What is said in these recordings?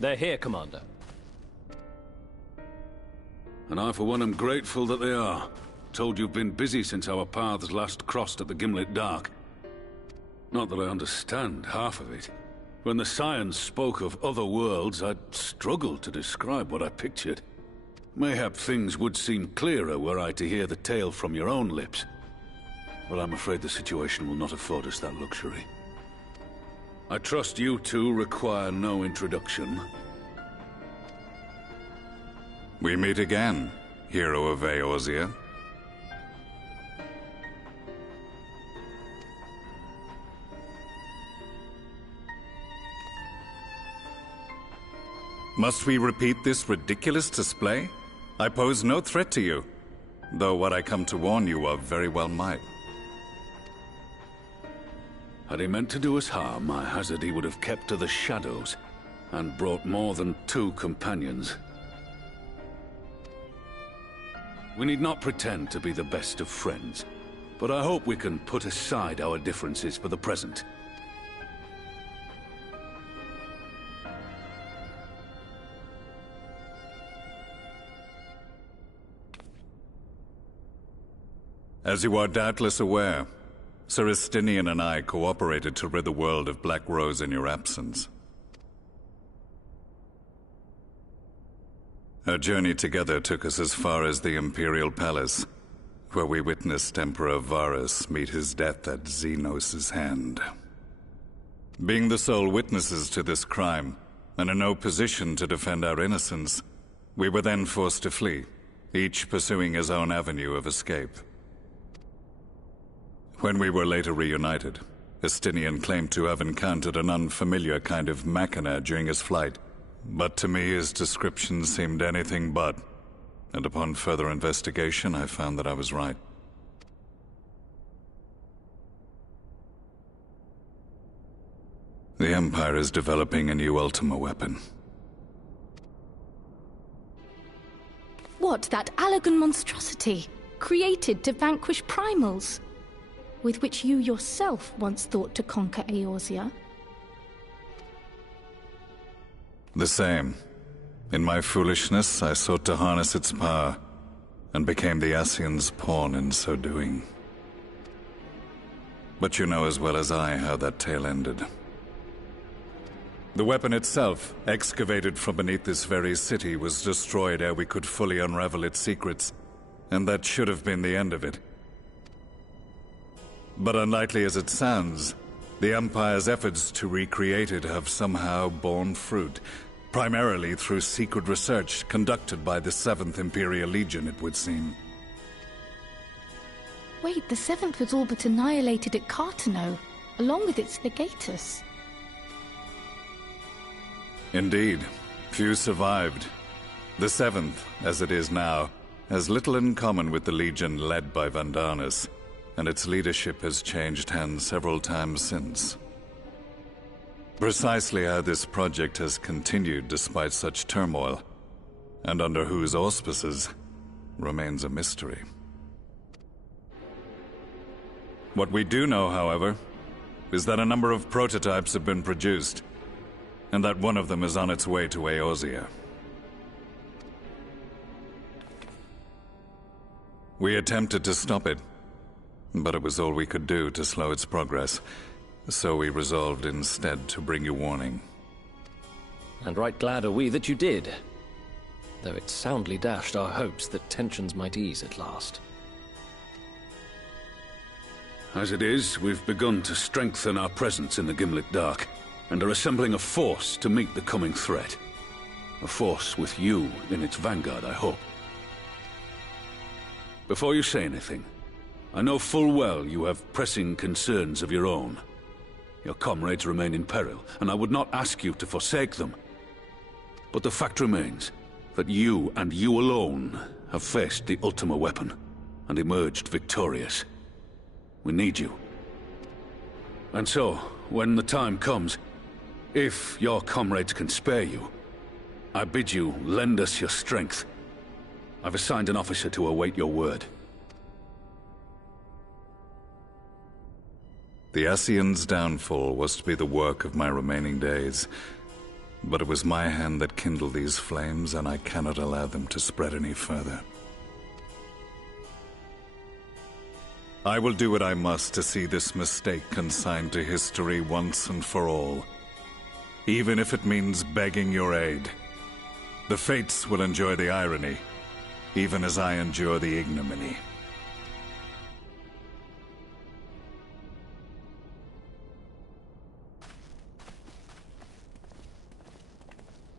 They're here, Commander. And I, for one, am grateful that they are. Told you've been busy since our paths last crossed at the Gimlet Dark. Not that I understand half of it. When the Scions spoke of other worlds, I'd struggled to describe what I pictured. Mayhap things would seem clearer were I to hear the tale from your own lips. But I'm afraid the situation will not afford us that luxury. I trust you two require no introduction. We meet again, hero of Eorzea. Must we repeat this ridiculous display? I pose no threat to you, though what I come to warn you of very well might. Had he meant to do us harm, I hazard he would have kept to the shadows, and brought more than 2 companions. We need not pretend to be the best of friends, but I hope we can put aside our differences for the present. As you are doubtless aware, Sir Estinian and I cooperated to rid the world of Black Rose in your absence. Our journey together took us as far as the Imperial Palace, where we witnessed Emperor Varus meet his death at Xenos' hand. Being the sole witnesses to this crime, and in no position to defend our innocence, we were then forced to flee, each pursuing his own avenue of escape. When we were later reunited, Estinian claimed to have encountered an unfamiliar kind of machina during his flight, but to me his description seemed anything but, and upon further investigation I found that I was right. The Empire is developing a new Ultima weapon. What, that Allagan monstrosity, created to vanquish primals? With which you yourself once thought to conquer Eorzea? The same. In my foolishness, I sought to harness its power, and became the Ascian's pawn in so doing. But you know as well as I how that tale ended. The weapon itself, excavated from beneath this very city, was destroyed ere we could fully unravel its secrets, and that should have been the end of it. But unlikely as it sounds, the Empire's efforts to recreate it have somehow borne fruit, primarily through secret research conducted by the 7th Imperial Legion, it would seem. Wait, the 7th was all but annihilated at Cartano, along with its legatus. Indeed, few survived. The 7th, as it is now, has little in common with the Legion led by Vandanis, and its leadership has changed hands several times since. Precisely how this project has continued despite such turmoil, and under whose auspices, remains a mystery. What we do know, however, is that a number of prototypes have been produced, and that one of them is on its way to Eorzea. We attempted to stop it, but it was all we could do to slow its progress, so we resolved instead to bring you warning. And right glad are we that you did, though it soundly dashed our hopes that tensions might ease at last. As it is, we've begun to strengthen our presence in the Gimlet Dark, and are assembling a force to meet the coming threat. A force with you in its vanguard, I hope. Before you say anything, I know full well you have pressing concerns of your own. Your comrades remain in peril, and I would not ask you to forsake them. But the fact remains that you, and you alone, have faced the Ultima weapon, and emerged victorious. We need you. And so, when the time comes, if your comrades can spare you, I bid you lend us your strength. I've assigned an officer to await your word. The Ascian's downfall was to be the work of my remaining days, But it was my hand that kindled these flames, and I cannot allow them to spread any further. I will do what I must to see this mistake consigned to history once and for all, even if it means begging your aid. The fates will enjoy the irony, even as I endure the ignominy.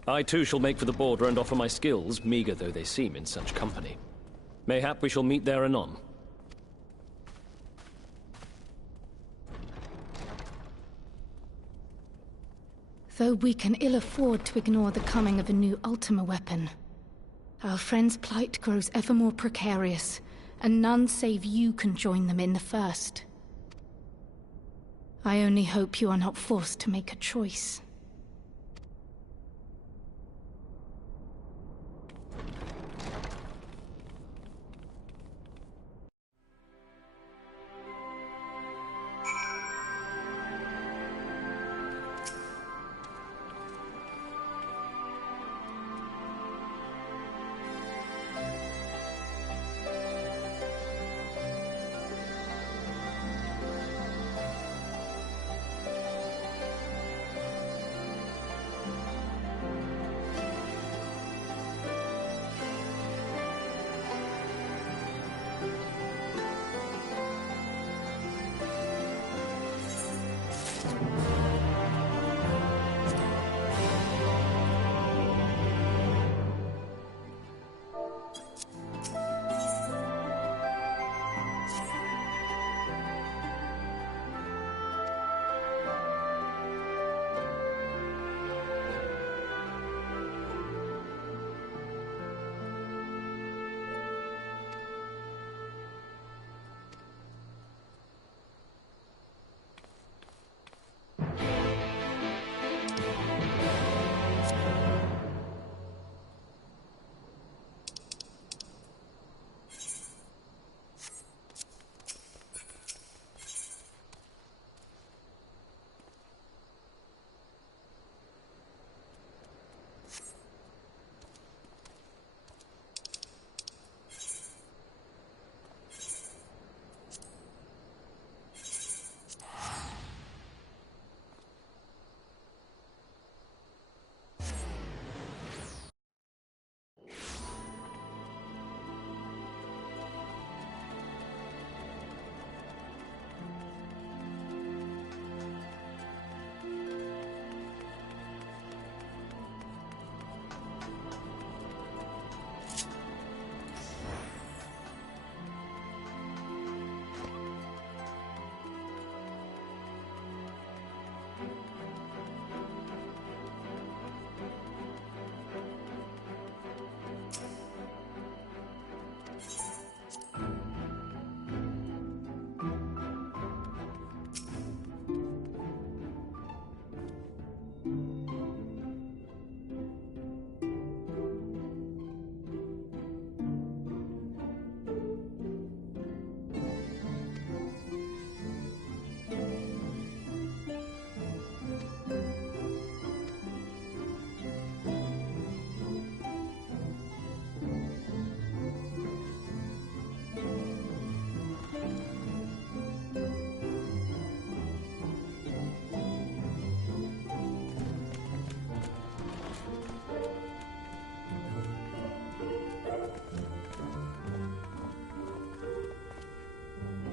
I too shall make for the border and offer my skills, meager though they seem in such company. Mayhap we shall meet there anon. Though we can ill afford to ignore the coming of a new Ultima weapon, our friend's plight grows ever more precarious, and none save you can join them in the first. I only hope you are not forced to make a choice.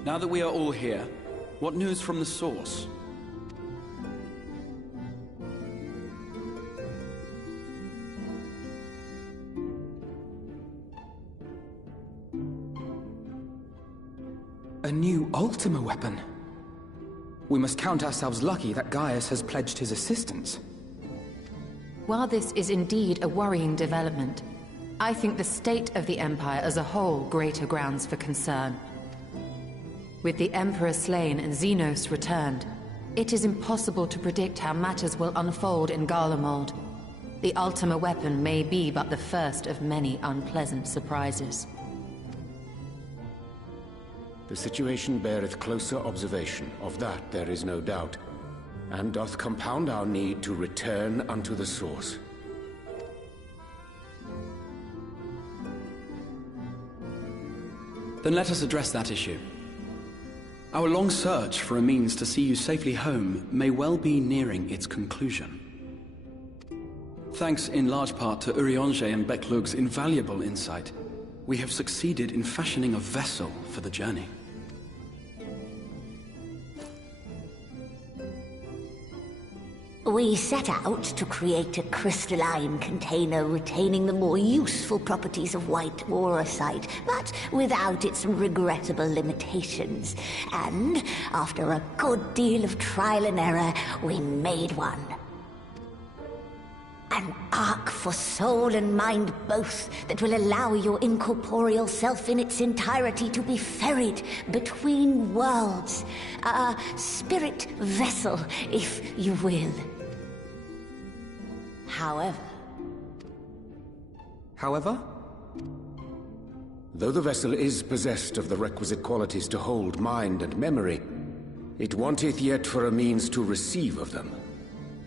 Now that we are all here, what news from the source? A new Ultima weapon? We must count ourselves lucky that Gaius has pledged his assistance. While this is indeed a worrying development, I think the state of the Empire as a whole greater grounds for concern. With the Emperor slain and Xenos returned, it is impossible to predict how matters will unfold in Garlemald. The Ultima weapon may be but the first of many unpleasant surprises. The situation beareth closer observation, of that there is no doubt. and doth compound our need to return unto the source. Then let us address that issue. Our long search for a means to see you safely home may well be nearing its conclusion. Thanks in large part to Urianger and Beklug's invaluable insight, we have succeeded in fashioning a vessel for the journey. We set out to create a crystalline container retaining the more useful properties of white aurosite, but without its regrettable limitations. And, after a good deal of trial and error, we made one. An ark for soul and mind both, that will allow your incorporeal self in its entirety to be ferried between worlds. A spirit vessel, if you will. However? Though the vessel is possessed of the requisite qualities to hold mind and memory, it wanteth yet for a means to receive of them.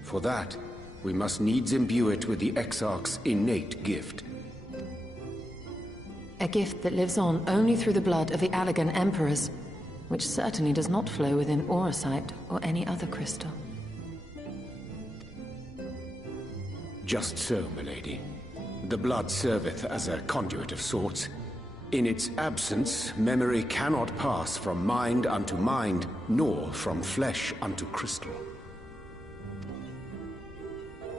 For that, we must needs imbue it with the Exarch's innate gift. A gift that lives on only through the blood of the Allagan Emperors, which certainly does not flow within aurosite or any other crystal. Just so, milady. The blood serveth as a conduit of sorts. In its absence, memory cannot pass from mind unto mind, nor from flesh unto crystal.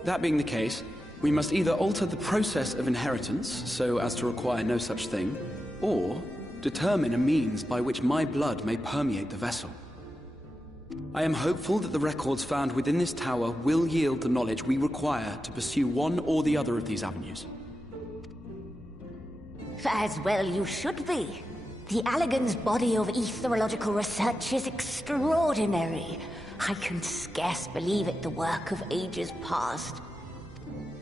That being the case, we must either alter the process of inheritance so as to require no such thing, or determine a means by which my blood may permeate the vessel. I am hopeful that the records found within this tower will yield the knowledge we require to pursue one or the other of these avenues. As well you should be. The Allagan's body of etherological research is extraordinary. I can scarce believe it the work of ages past.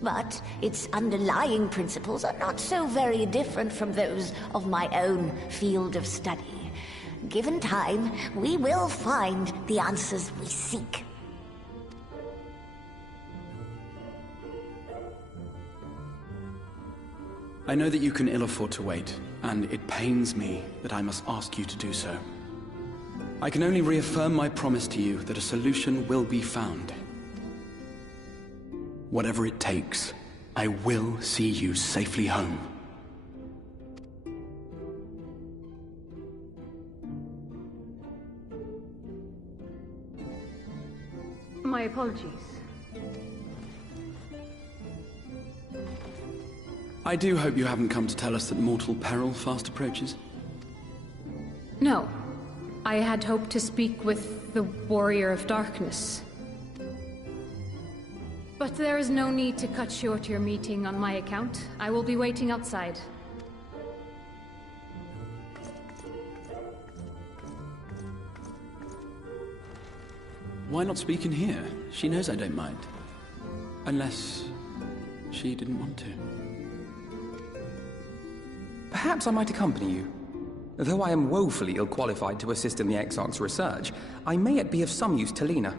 But its underlying principles are not so very different from those of my own field of study. Given time, we will find the answers we seek. I know that you can ill afford to wait, and it pains me that I must ask you to do so. I can only reaffirm my promise to you that a solution will be found. Whatever it takes, I will see you safely home. My apologies. I do hope you haven't come to tell us that mortal peril fast approaches. No. I had hoped to speak with the Warrior of Darkness. But there is no need to cut short your meeting on my account. I will be waiting outside. Why not speak in here? She knows I don't mind. Unless she didn't want to. Perhaps I might accompany you. Though I am woefully ill-qualified to assist in the Exarch's research, I may yet be of some use to Lena.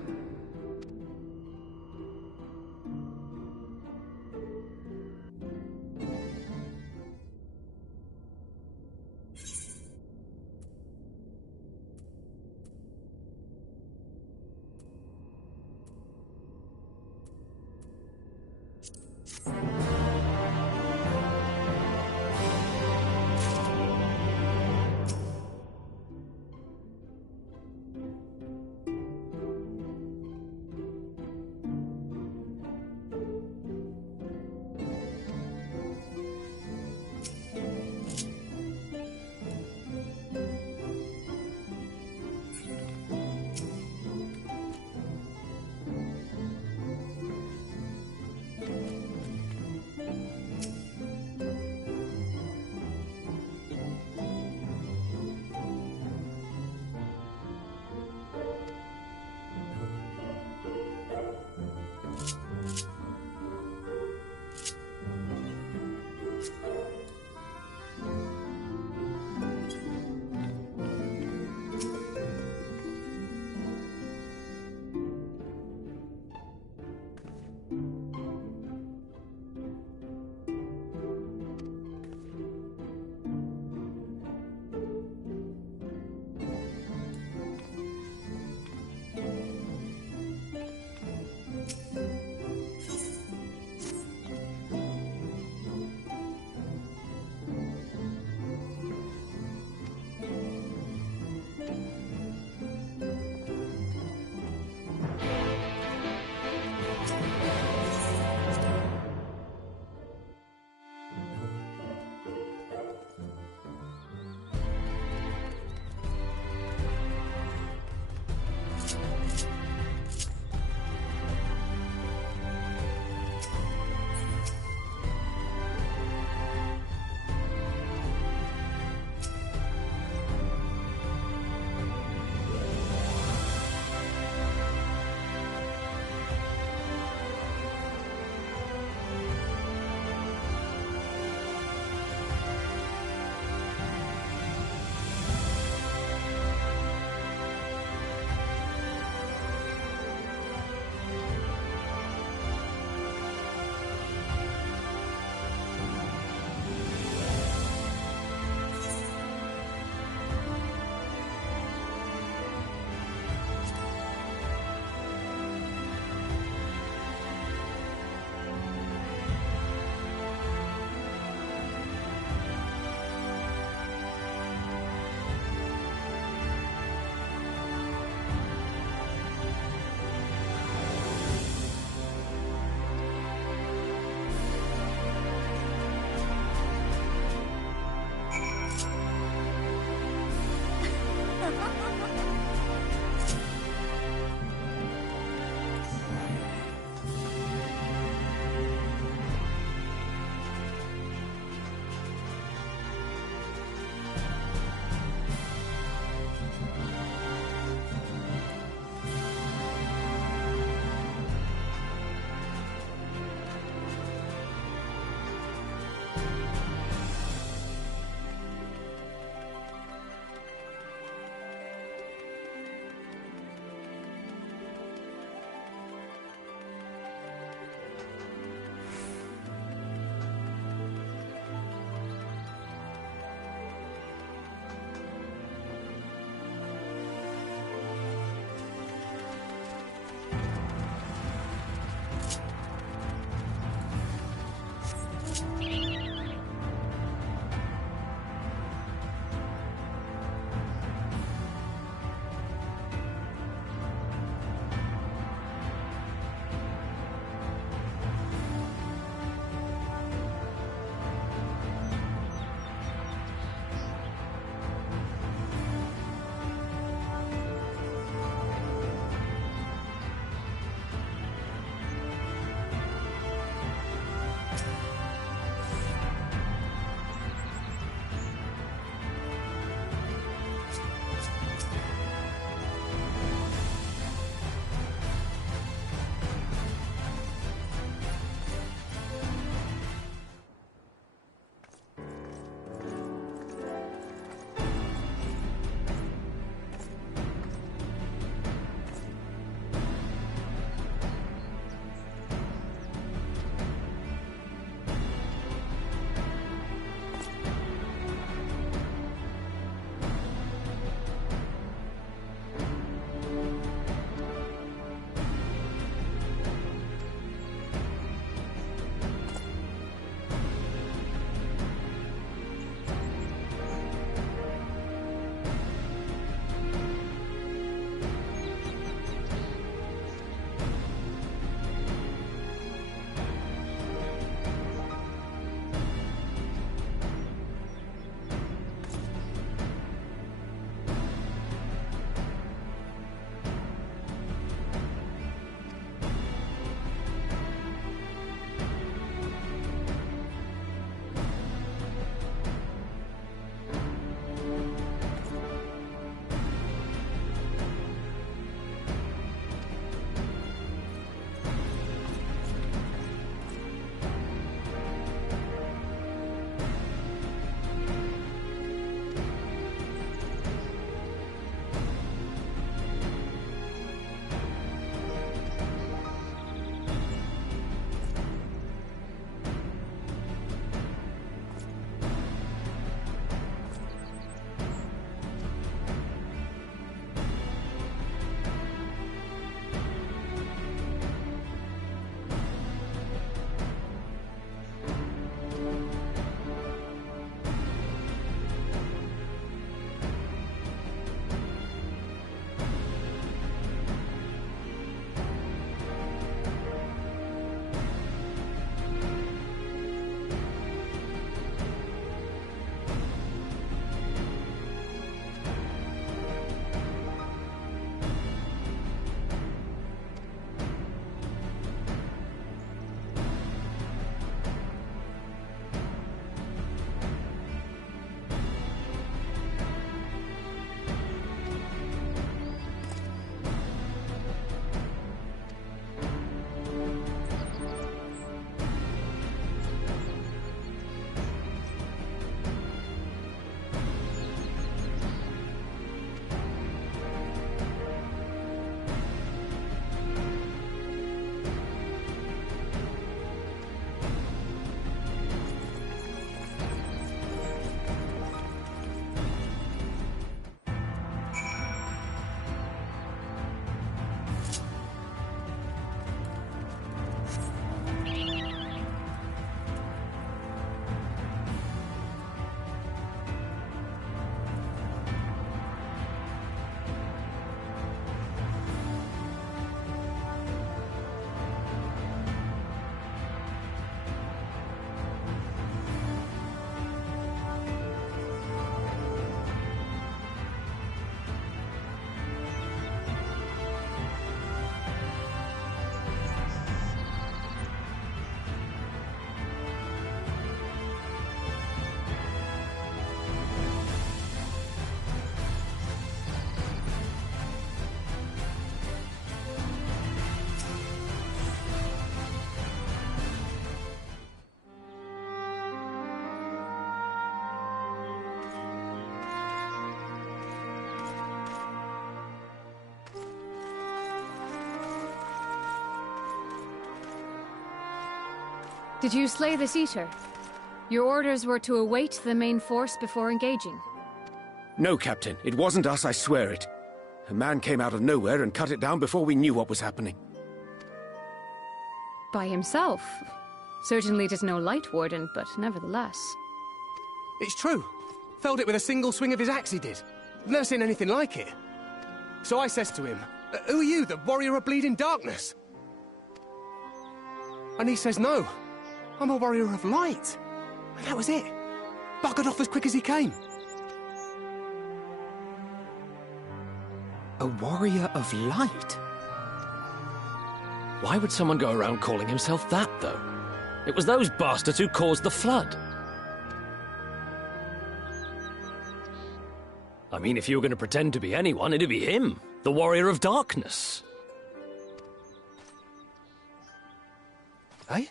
Did you slay this Eater? Your orders were to await the main force before engaging. No, Captain. It wasn't us, I swear it. A man came out of nowhere and cut it down before we knew what was happening. By himself? Certainly it is no light warden, but nevertheless. It's true. Felled it with a single swing of his axe, he did. I've never seen anything like it. So I says to him, "Who are you, the warrior of bleeding darkness?" And he says, "No, I'm a warrior of light." And that was it. Buggered off as quick as he came. A warrior of light? Why would someone go around calling himself that, though? It was those bastards who caused the flood. I mean, if you were going to pretend to be anyone, it'd be him, the warrior of darkness. Eh?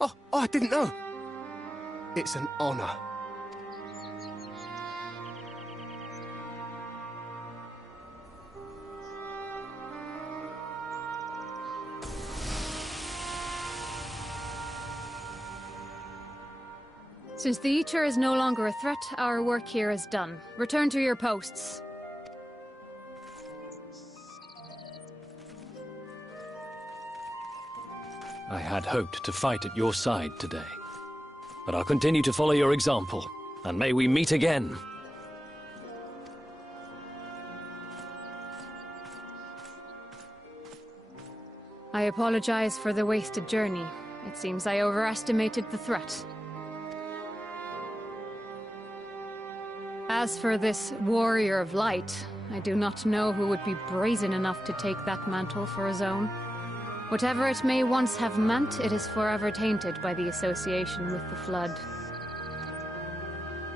Oh, I didn't know. It's an honor. Since the Eater is no longer a threat, our work here is done. Return to your posts. I had hoped to fight at your side today. But I'll continue to follow your example, and may we meet again. I apologize for the wasted journey. It seems I overestimated the threat. As for this warrior of light, I do not know who would be brazen enough to take that mantle for his own. Whatever it may once have meant, it is forever tainted by the association with the Flood.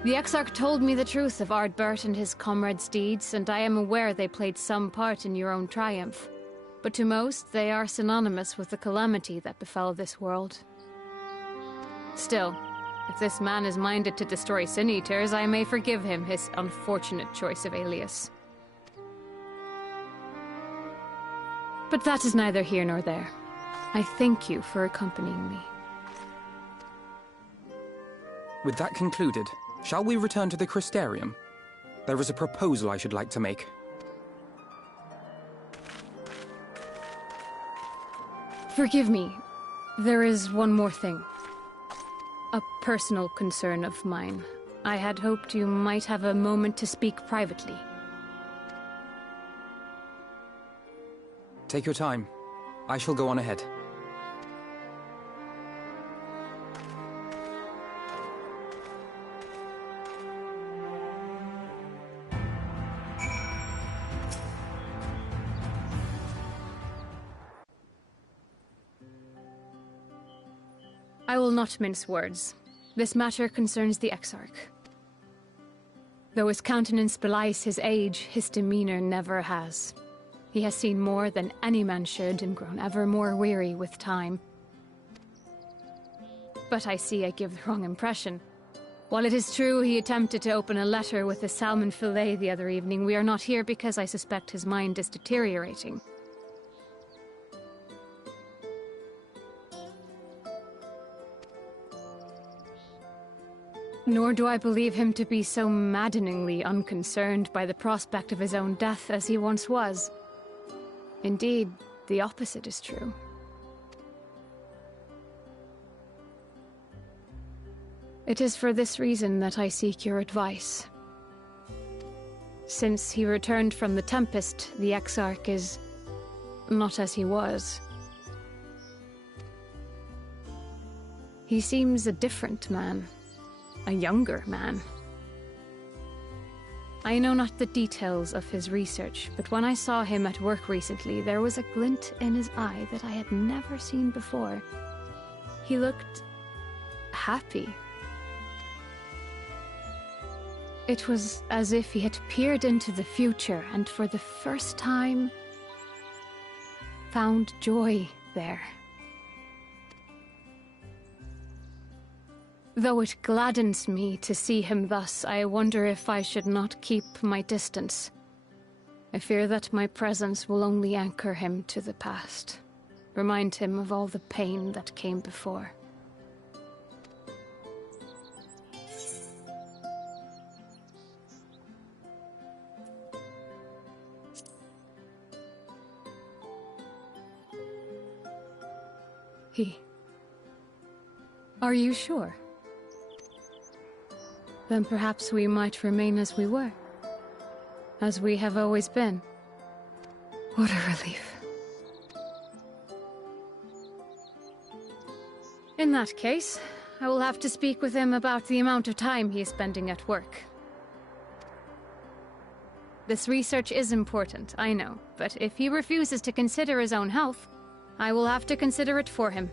The Exarch told me the truth of Ardbert and his comrades' deeds, and I am aware they played some part in your own triumph. But to most, they are synonymous with the calamity that befell this world. Still, if this man is minded to destroy Sin-Eaters, I may forgive him his unfortunate choice of alias. But that is neither here nor there. I thank you for accompanying me. With that concluded, shall we return to the Crystarium? There is a proposal I should like to make. Forgive me. There is one more thing. A personal concern of mine. I had hoped you might have a moment to speak privately. Take your time. I shall go on ahead. I will not mince words. This matter concerns the Exarch. Though his countenance belies his age, his demeanor never has. He has seen more than any man should and grown ever more weary with time. But I see I give the wrong impression. While it is true he attempted to open a letter with a salmon fillet the other evening, we are not here because I suspect his mind is deteriorating. Nor do I believe him to be so maddeningly unconcerned by the prospect of his own death as he once was. Indeed, the opposite is true. It is for this reason that I seek your advice. Since he returned from the Tempest, the Exarch is not as he was. He seems a different man. A younger man. I know not the details of his research, but when I saw him at work recently, there was a glint in his eye that I had never seen before. He looked happy. It was as if he had peered into the future and for the first time found joy there. Though it gladdens me to see him thus, I wonder if I should not keep my distance. I fear that my presence will only anchor him to the past, remind him of all the pain that came before. Are you sure? Then perhaps we might remain as we were. As we have always been. What a relief. In that case, I will have to speak with him about the amount of time he is spending at work. This research is important, I know, but if he refuses to consider his own health, I will have to consider it for him.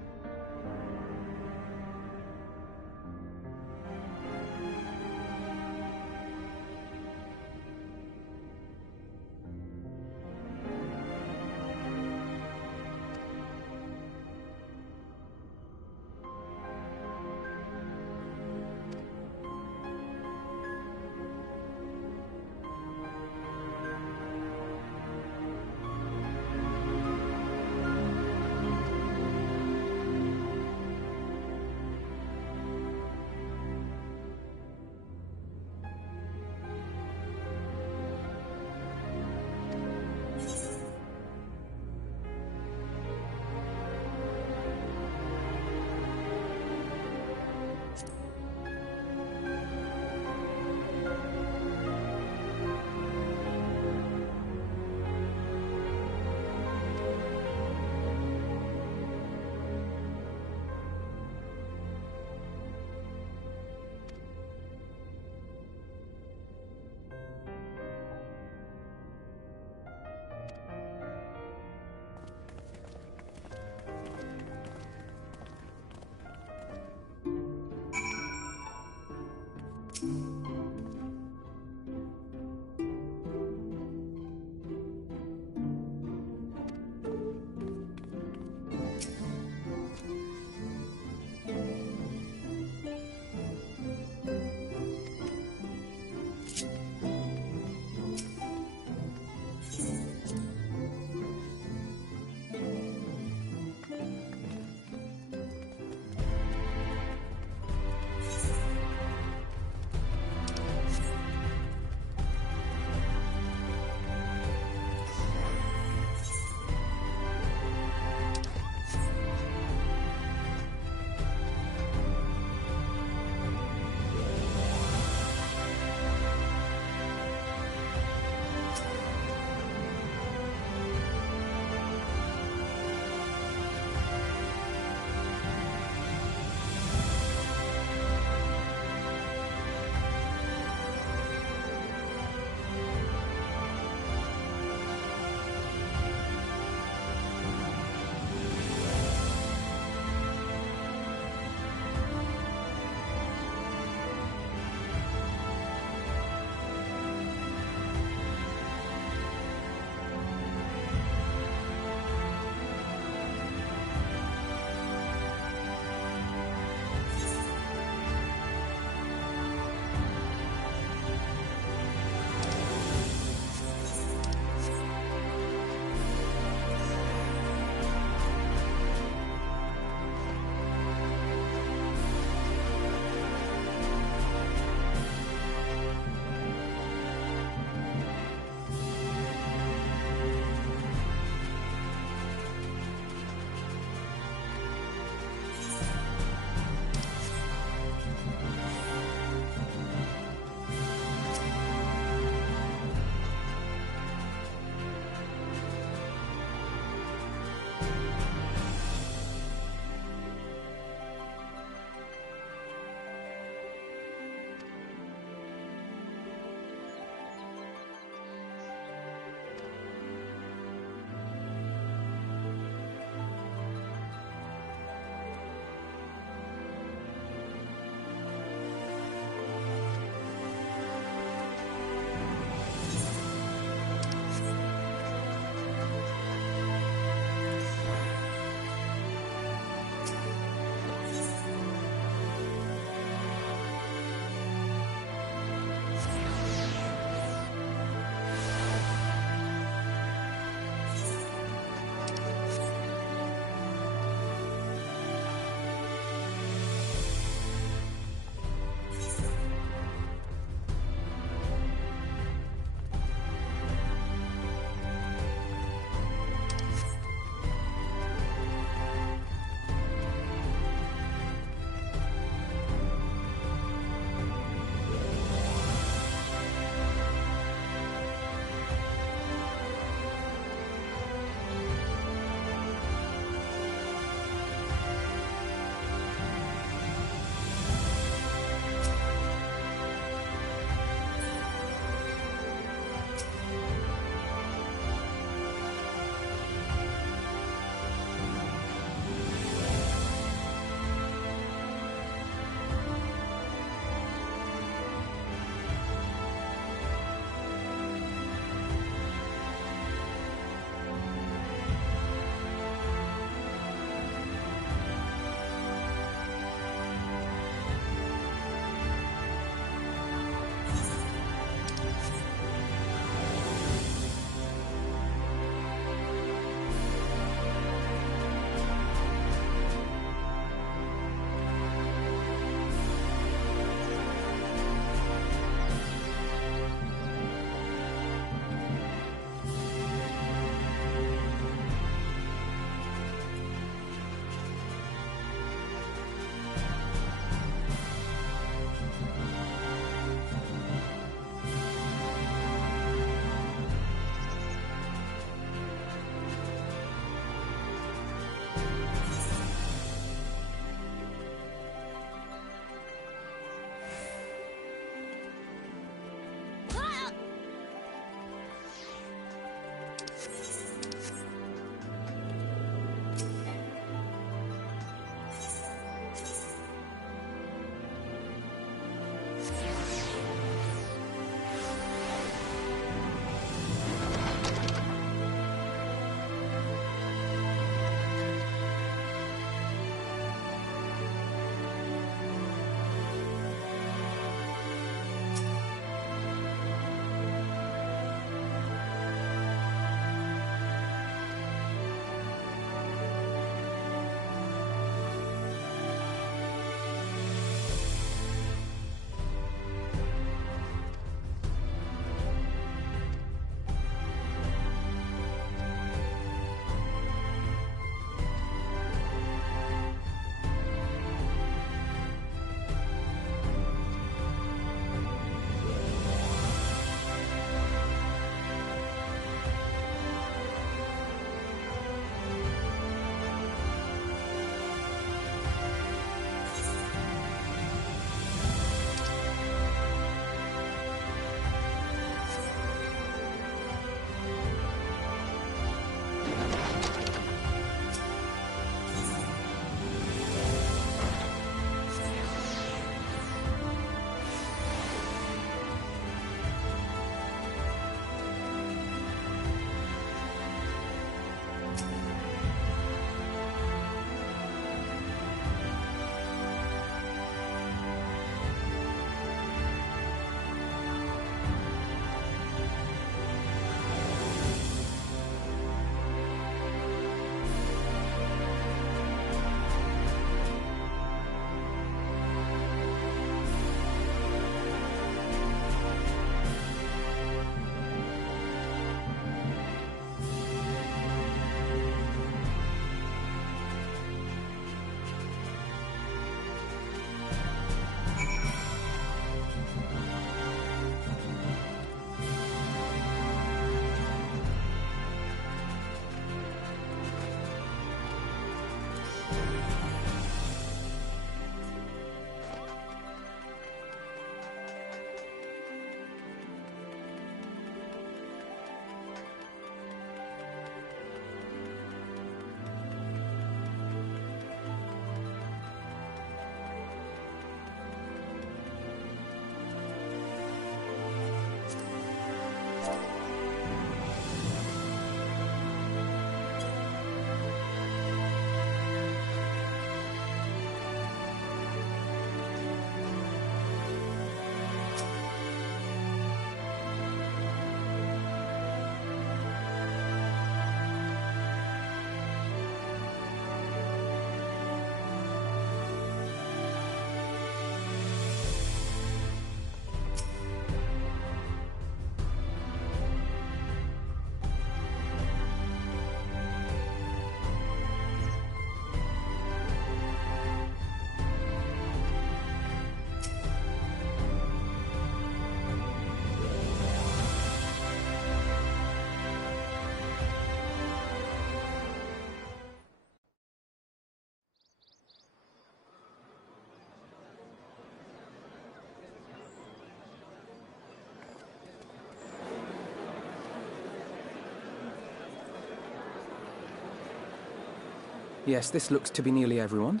Yes, this looks to be nearly everyone.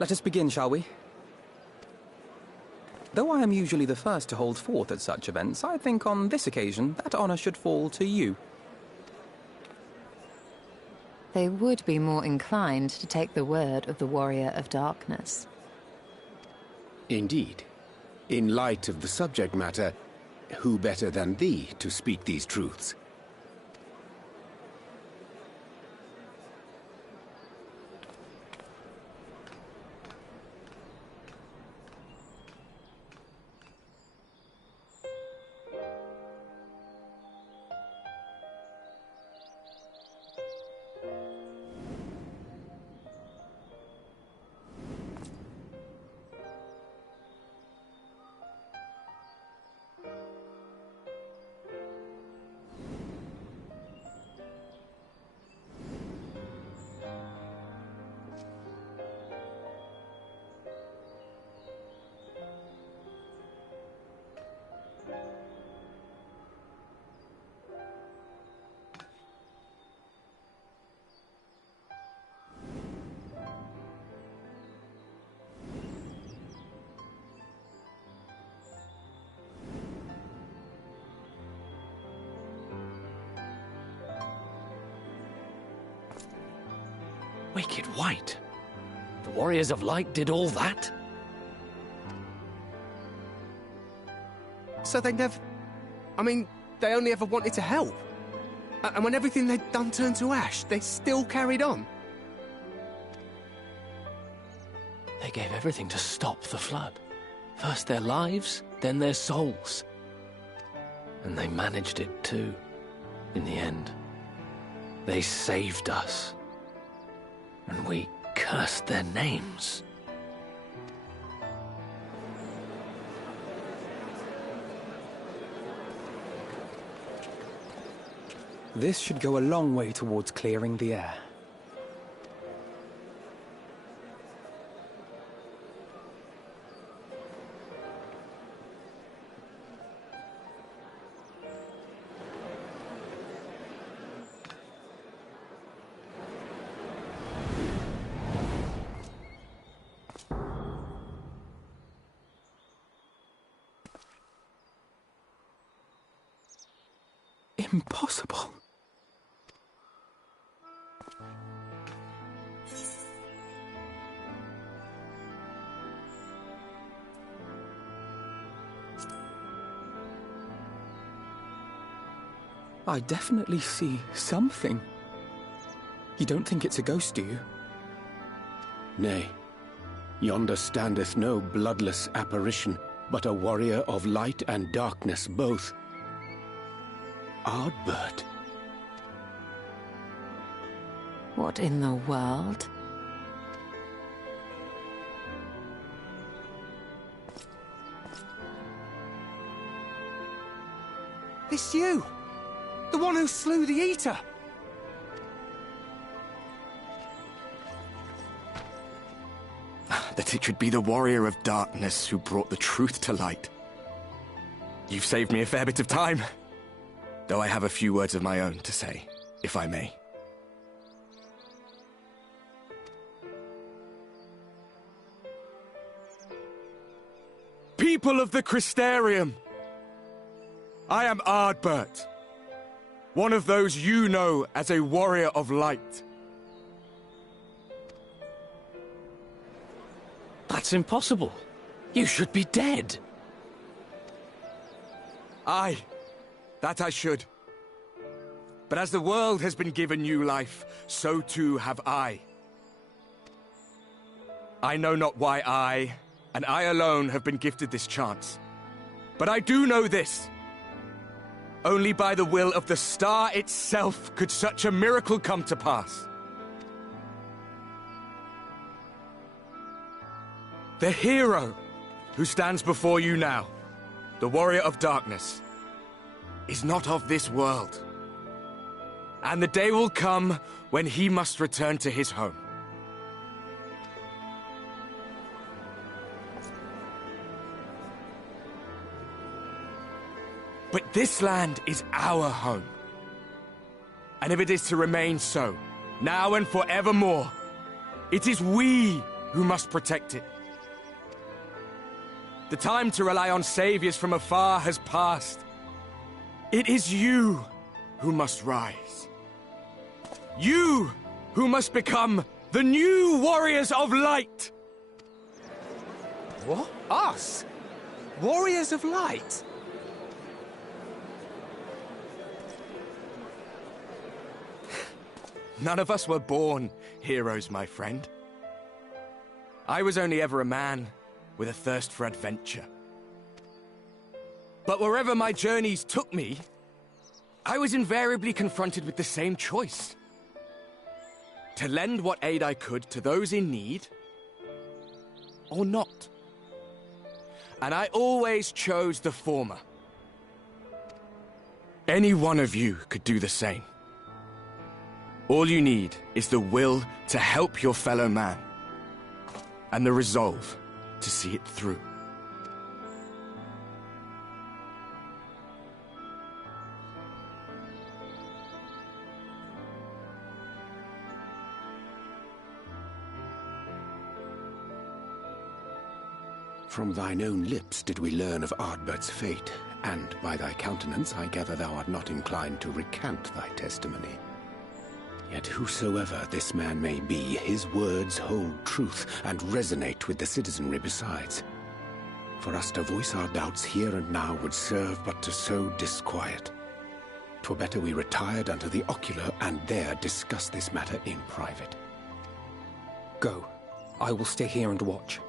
Let us begin, shall we? Though I am usually the first to hold forth at such events, I think on this occasion that honor should fall to you. They would be more inclined to take the word of the Warrior of Darkness. Indeed. In light of the subject matter, who better than thee to speak these truths? Wicked White? The Warriors of Light did all that? So they never... I mean, they only ever wanted to help. And when everything they'd done turned to ash, they still carried on. They gave everything to stop the flood. First their lives, then their souls. And they managed it too, in the end. They saved us. And we cursed their names. This should go a long way towards clearing the air. Impossible. I definitely see something. You don't think it's a ghost, do you? Nay. Yonder standeth no bloodless apparition, but a warrior of light and darkness both. Ardbert. What in the world? It's you! The one who slew the Eater! That it should be the Warrior of Darkness who brought the truth to light. You've saved me a fair bit of time. Though I have a few words of my own to say, if I may. People of the Crystarium! I am Ardbert, one of those you know as a Warrior of Light. That's impossible. You should be dead. Aye, that I should. But as the world has been given new life, so too have I. I know not why I, and I alone, have been gifted this chance. But I do know this. Only by the will of the star itself could such a miracle come to pass. The hero who stands before you now, the Warrior of Darkness, is not of this world. And the day will come when he must return to his home. But this land is our home. And if it is to remain so, now and forevermore. It is we who must protect it. The time to rely on saviors from afar has passed. It is you who must rise. You who must become the new Warriors of Light! What? Us? Warriors of Light? None of us were born heroes, my friend. I was only ever a man with a thirst for adventure. But wherever my journeys took me, I was invariably confronted with the same choice. To lend what aid I could to those in need, or not. And I always chose the former. Any one of you could do the same. All you need is the will to help your fellow man, and the resolve to see it through. From thine own lips did we learn of Ardbert's fate, and by thy countenance I gather thou art not inclined to recant thy testimony. Yet whosoever this man may be, his words hold truth and resonate with the citizenry besides. For us to voice our doubts here and now would serve but to sow disquiet. 'Twere better we retired unto the ocular and there discuss this matter in private. Go. I will stay here and watch.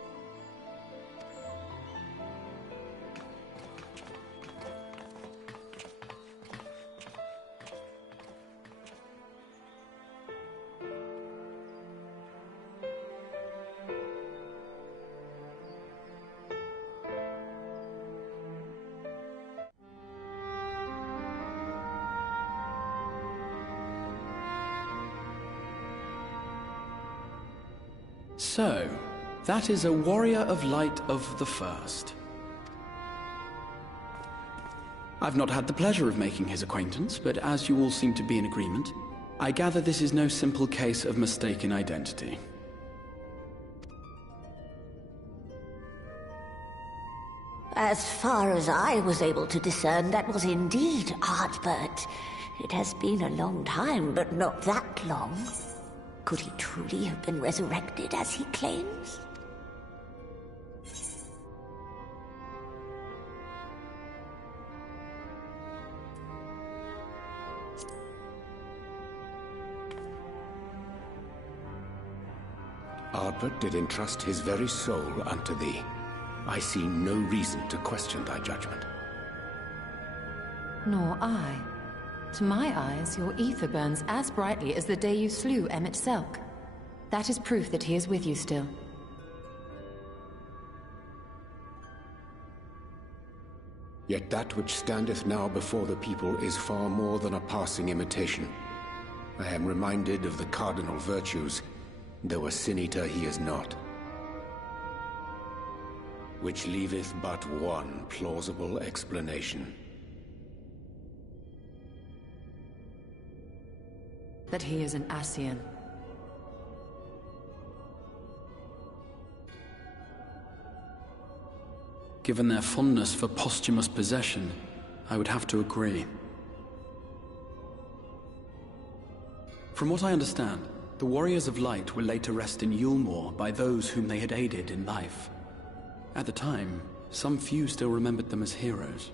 So, that is a Warrior of Light of the First. I've not had the pleasure of making his acquaintance, but as you all seem to be in agreement, I gather this is no simple case of mistaken identity. As far as I was able to discern, that was indeed Ardbert. It has been a long time, but not that long. Could he truly have been resurrected as he claims? Ardbert did entrust his very soul unto thee. I see no reason to question thy judgment. Nor I. To my eyes, your ether burns as brightly as the day you slew Emmett Selk. That is proof that he is with you still. Yet that which standeth now before the people is far more than a passing imitation. I am reminded of the cardinal virtues, though a sin-eater he is not. Which leaveth but one plausible explanation. That he is an Ascian. Given their fondness for posthumous possession, I would have to agree. From what I understand, the Warriors of Light were laid to rest in Yulmore by those whom they had aided in life. At the time, some few still remembered them as heroes.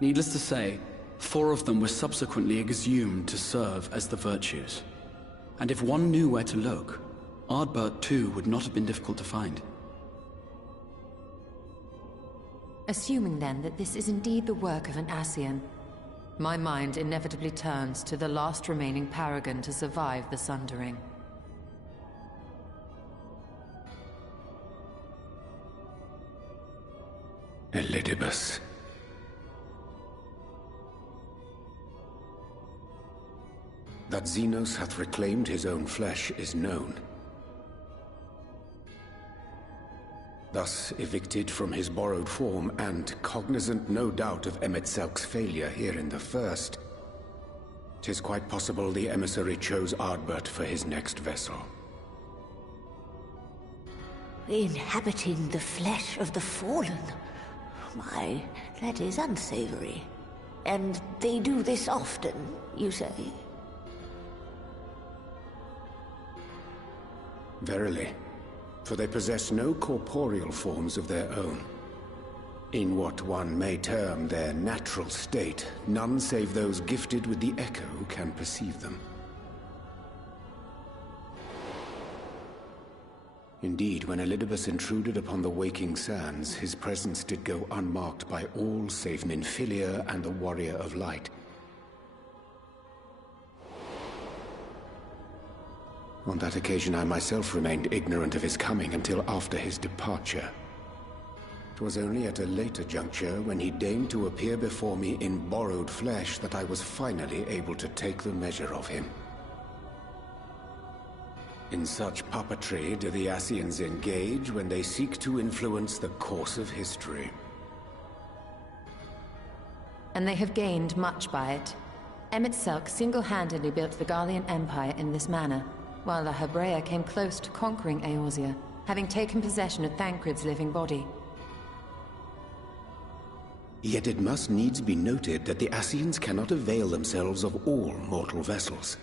Needless to say, 4 of them were subsequently exhumed to serve as the virtues. And if one knew where to look, Ardbert too would not have been difficult to find. Assuming then that this is indeed the work of an Ascian, my mind inevitably turns to the last remaining paragon to survive the Sundering. Elidibus. That Xenos hath reclaimed his own flesh is known. Thus evicted from his borrowed form, and cognizant no doubt of Emmett Selk's failure here in the First, 'Tis quite possible the emissary chose Ardbert for his next vessel. Inhabiting the flesh of the fallen? My, that is unsavory. And they do this often, you say? Verily, for they possess no corporeal forms of their own. In what one may term their natural state, none save those gifted with the echo can perceive them. Indeed, when Elidibus intruded upon the waking sands, his presence did go unmarked by all save Ninfilia and the Warrior of Light. On that occasion, I myself remained ignorant of his coming until after his departure. It was only at a later juncture, when he deigned to appear before me in borrowed flesh, that I was finally able to take the measure of him. In such puppetry do the Ascians engage when they seek to influence the course of history. And they have gained much by it. Emmett Selk single-handedly built the Garlean Empire in this manner, while the Hebrea came close to conquering Eorzea, having taken possession of Thancred's living body. Yet it must needs be noted that the Ascians cannot avail themselves of all mortal vessels.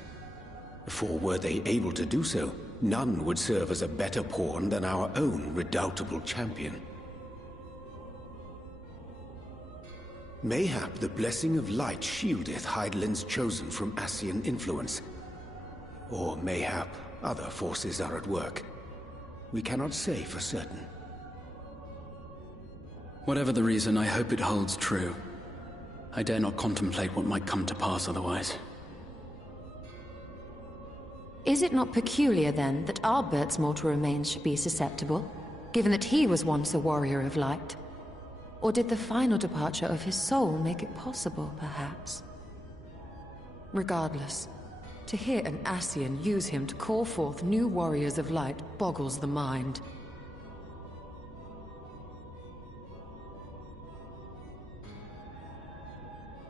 For were they able to do so, none would serve as a better pawn than our own redoubtable champion. Mayhap the blessing of light shieldeth Hydaelyn's chosen from Ascian influence. Or mayhap other forces are at work. We cannot say for certain. Whatever the reason, I hope it holds true. I dare not contemplate what might come to pass otherwise. Is it not peculiar, then, that Ardbert's mortal remains should be susceptible, given that he was once a warrior of light? Or did the final departure of his soul make it possible, perhaps? Regardless, to hear an Ascian use him to call forth new warriors of light boggles the mind.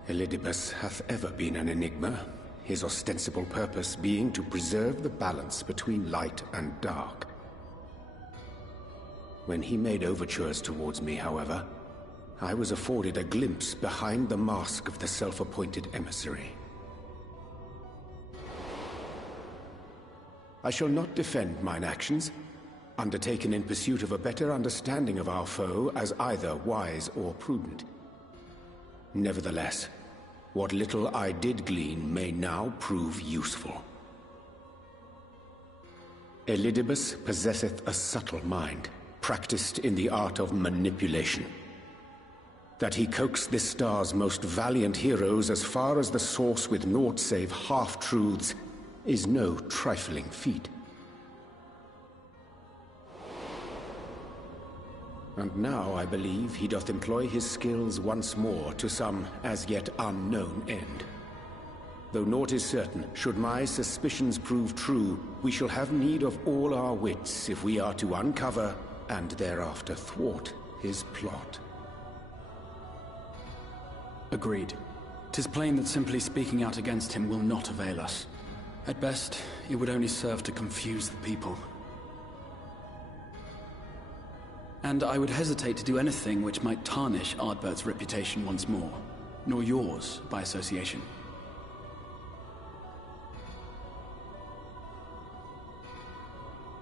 Elidibus hath ever been an enigma, his ostensible purpose being to preserve the balance between light and dark. When he made overtures towards me, however, I was afforded a glimpse behind the mask of the self-appointed emissary. I shall not defend mine actions, undertaken in pursuit of a better understanding of our foe as either wise or prudent. Nevertheless, what little I did glean may now prove useful. Elidibus possesseth a subtle mind, practiced in the art of manipulation. That he coaxed this star's most valiant heroes as far as the source with naught save half-truths is no trifling feat. And now, I believe, he doth employ his skills once more to some as yet unknown end. Though naught is certain, should my suspicions prove true, we shall have need of all our wits if we are to uncover and thereafter thwart his plot. Agreed. 'Tis plain that simply speaking out against him will not avail us. At best, it would only serve to confuse the people. And I would hesitate to do anything which might tarnish Ardbert's reputation once more, nor yours by association.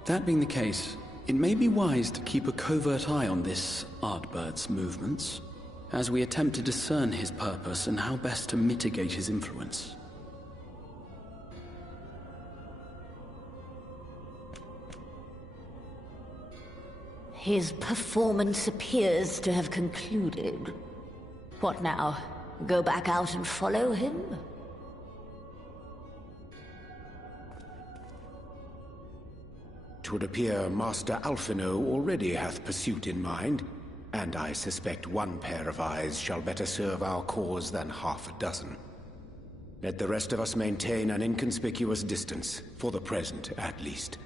That being the case, it may be wise to keep a covert eye on this Ardbert's movements, as we attempt to discern his purpose and how best to mitigate his influence. His performance appears to have concluded. What now? Go back out and follow him? 'Twould appear Master Alphino already hath pursuit in mind, and I suspect one pair of eyes shall better serve our cause than half a dozen. Let the rest of us maintain an inconspicuous distance, for the present at least.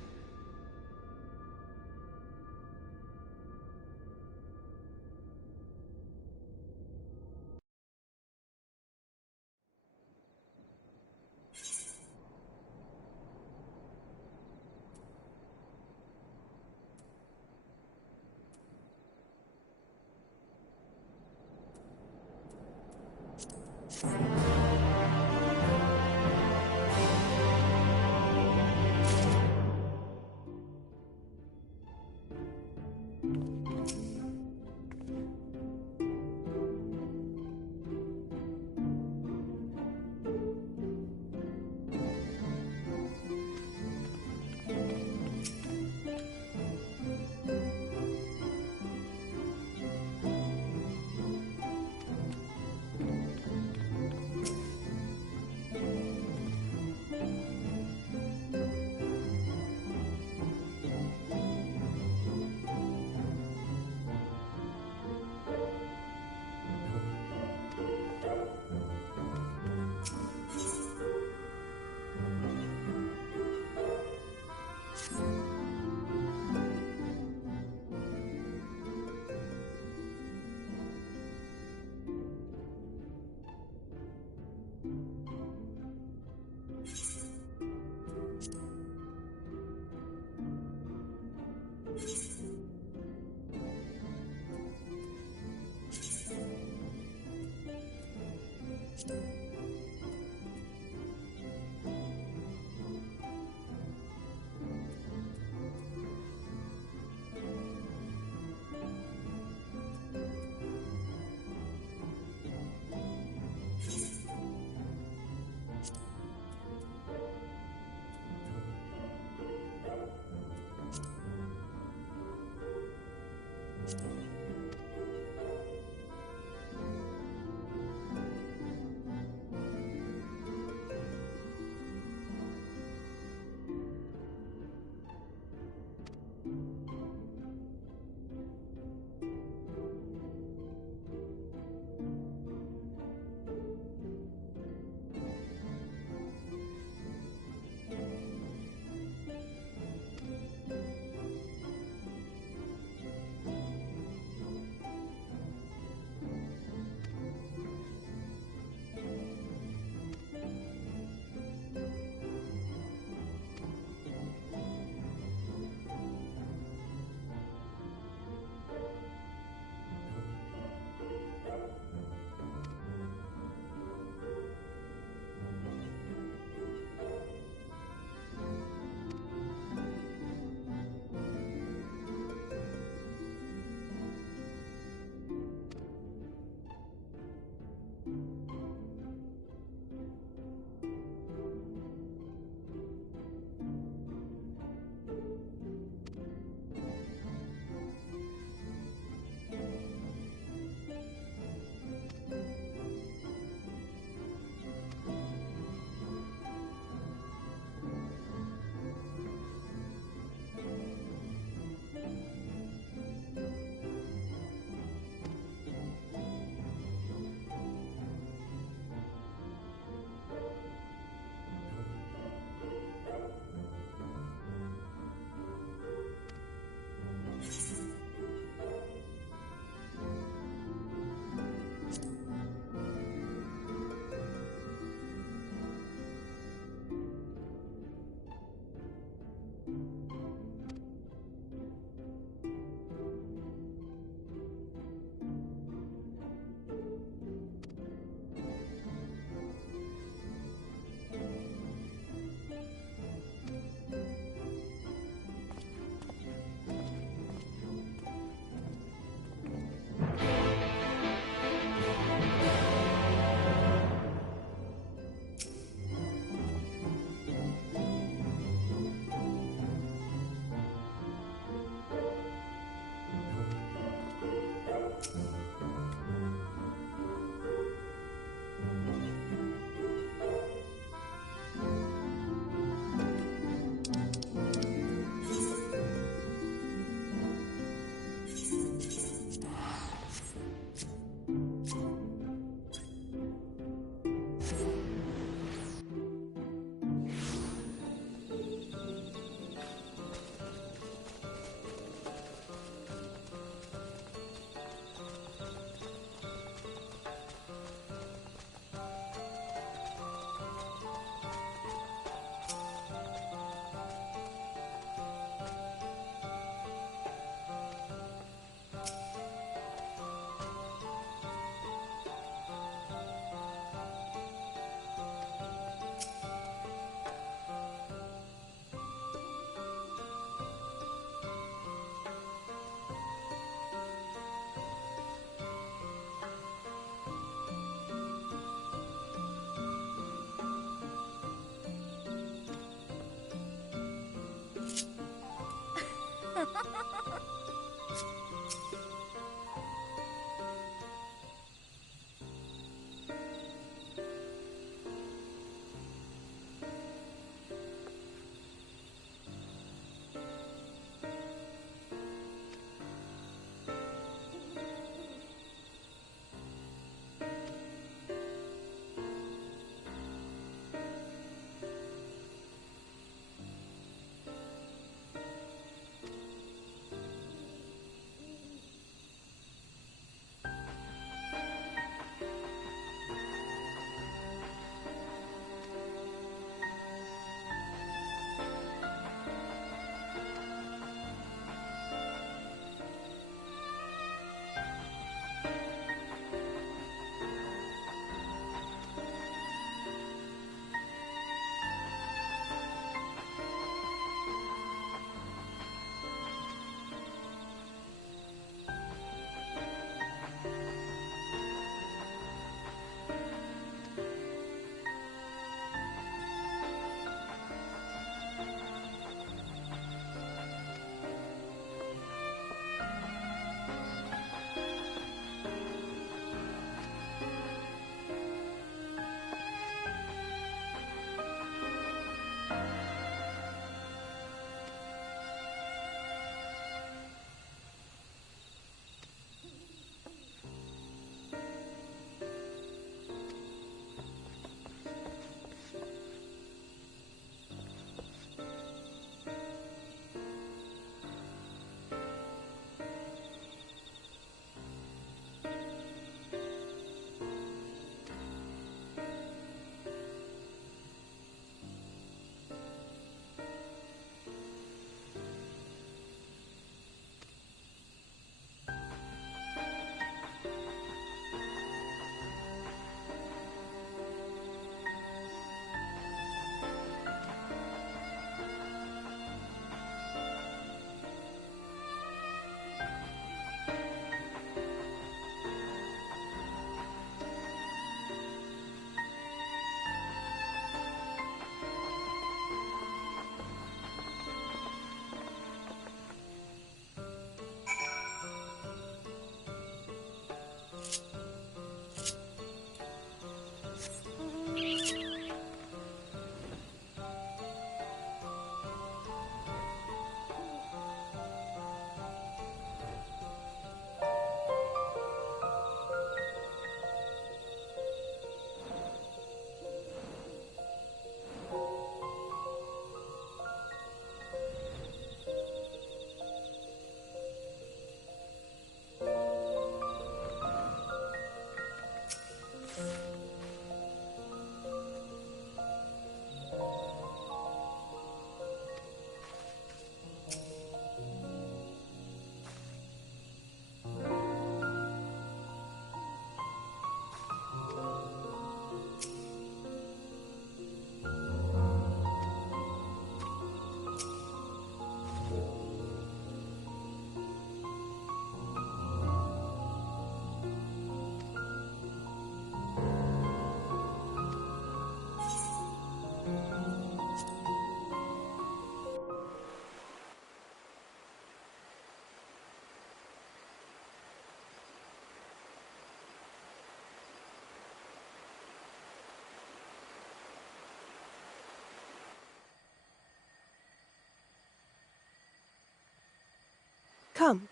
Come.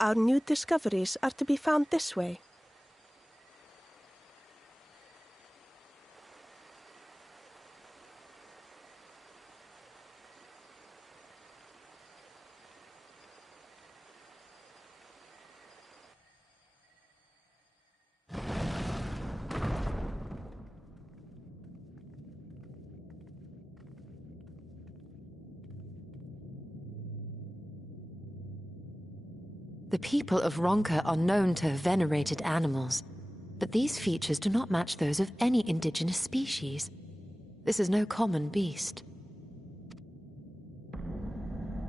Our new discoveries are to be found this way. The people of Ronka are known to have venerated animals, but these features do not match those of any indigenous species. This is no common beast.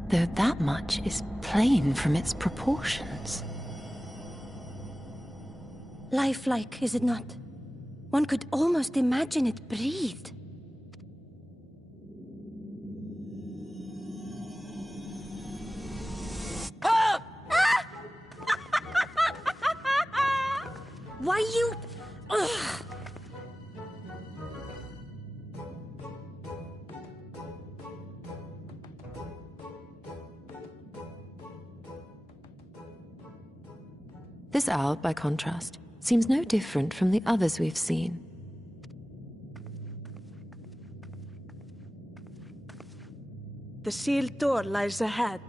Though that much is plain from its proportions. Lifelike, is it not? One could almost imagine it breathed. Why you... Ugh. This owl, by contrast, seems no different from the others we've seen. The sealed door lies ahead.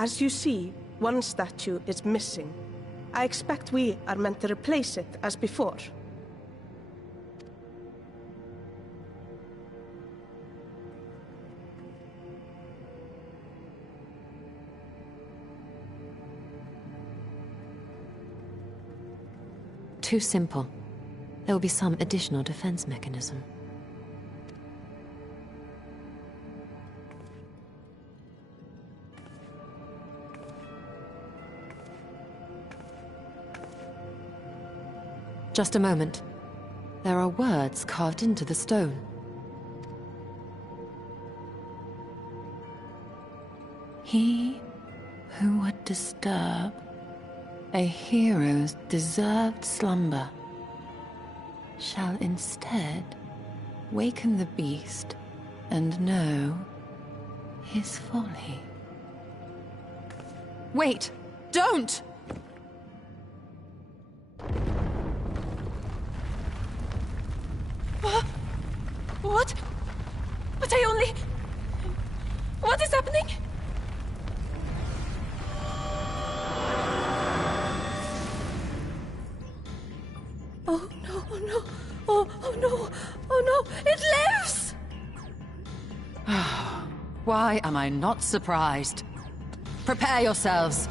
As you see, one statue is missing. I expect we are meant to replace it as before. Too simple. There will be some additional defense mechanism. Just a moment. There are words carved into the stone. He who would disturb a hero's deserved slumber shall instead waken the beast and know his folly. Wait! Don't! What? But I only... What is happening? Oh no, oh no, oh no, oh no, it lives! Why am I not surprised? Prepare yourselves.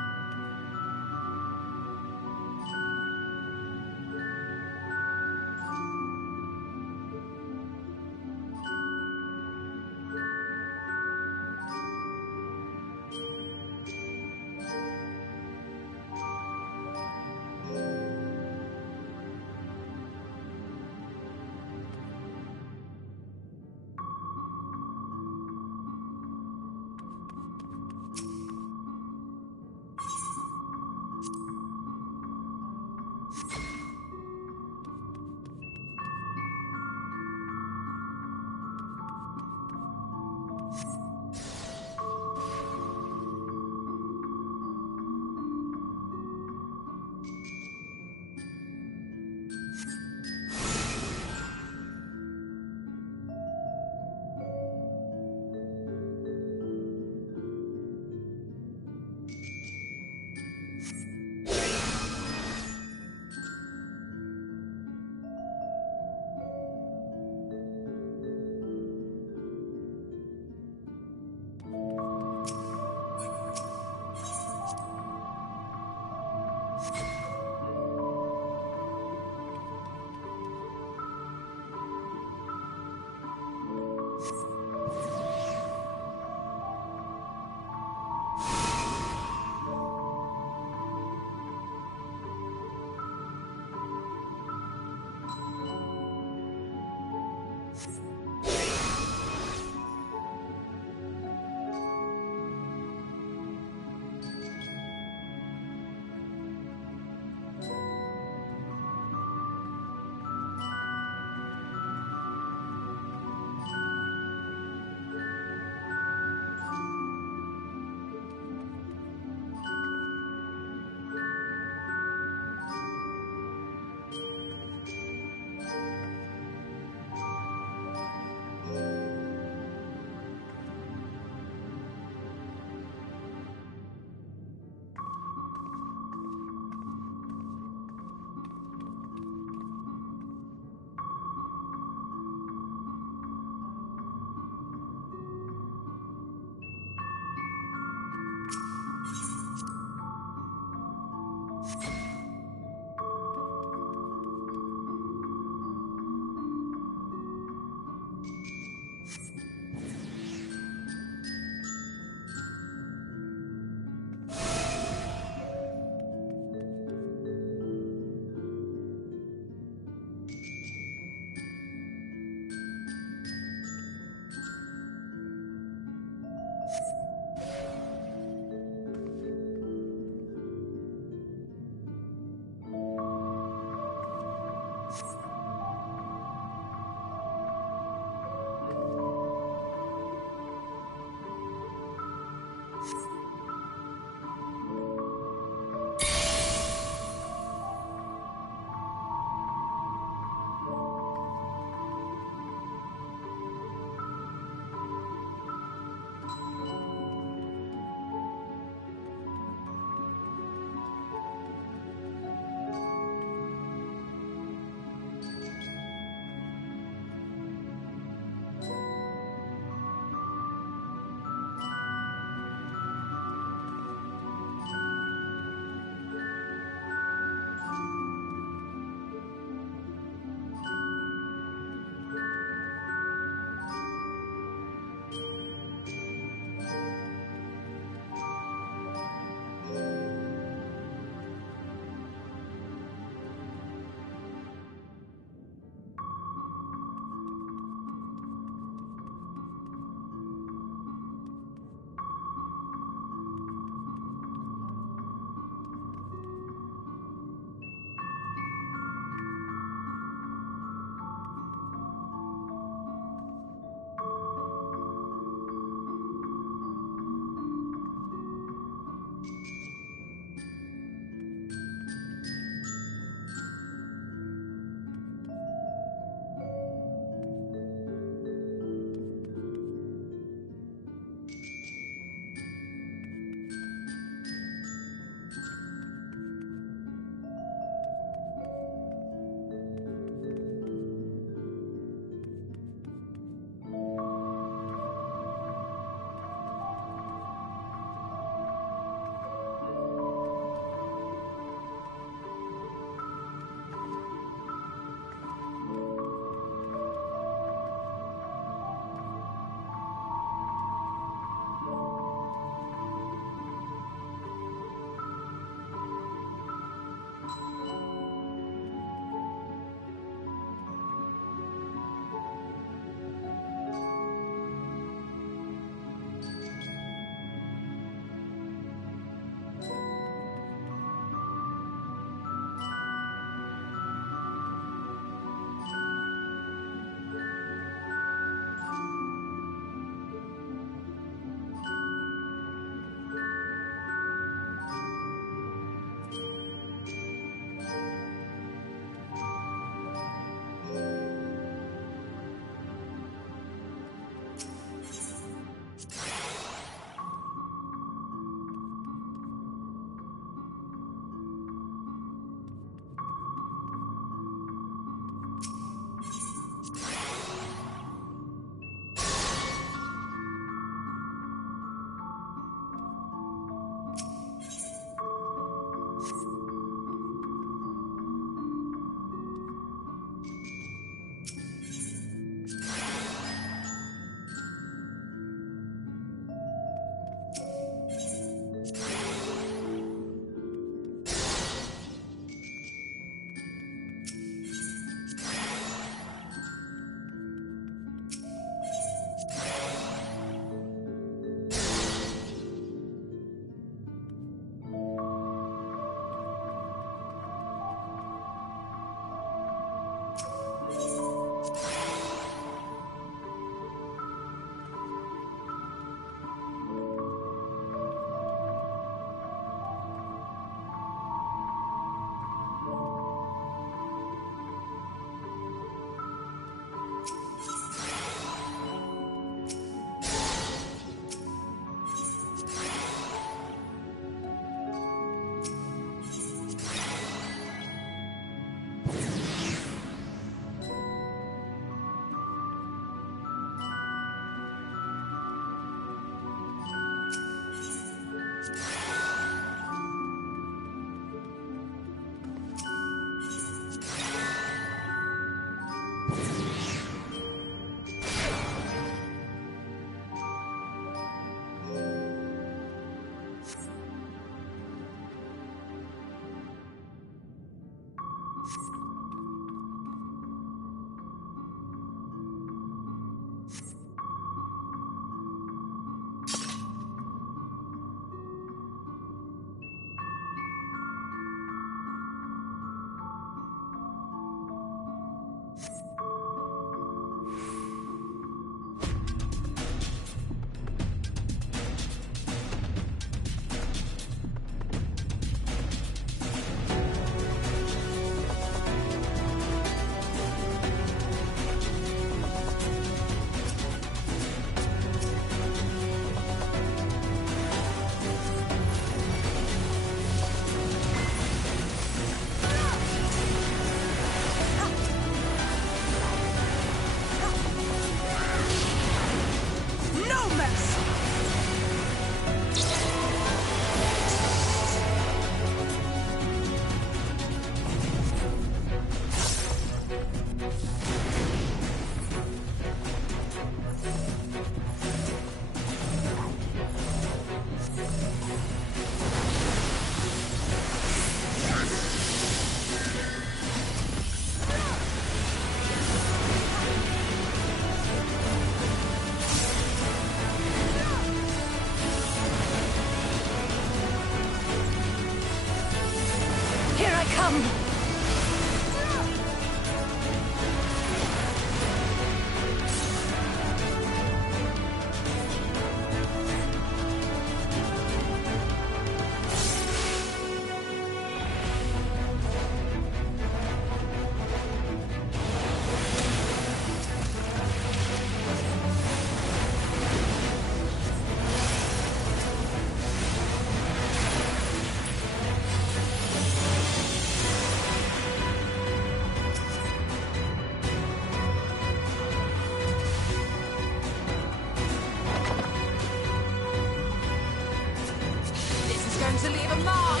To leave a mark!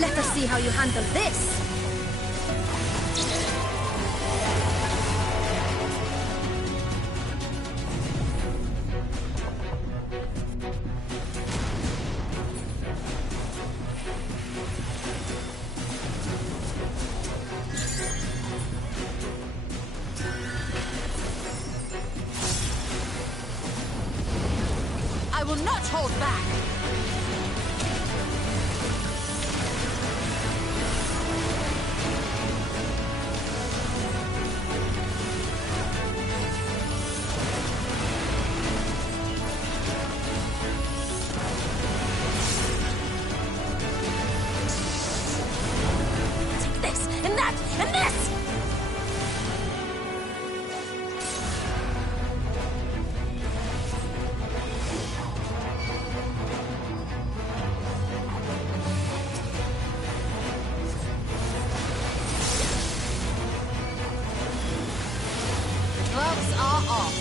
Let us see how you handle this! I will not hold back! Gloves are off.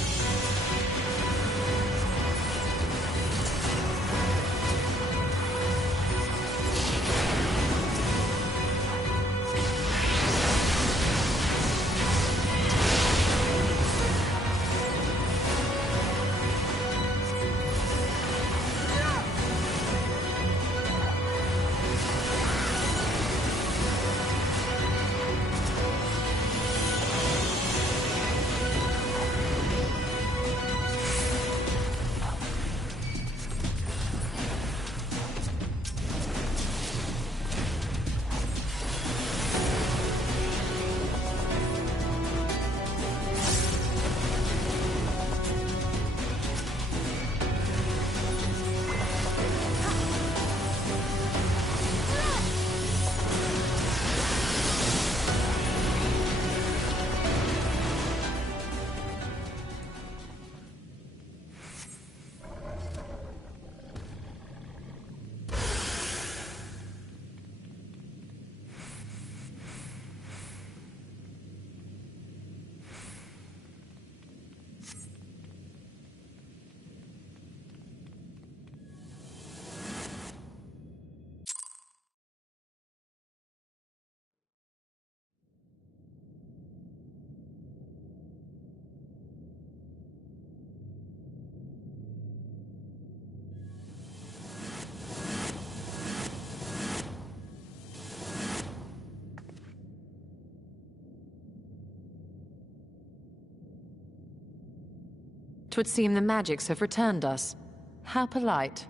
'Twould seem the magics have returned us. How polite.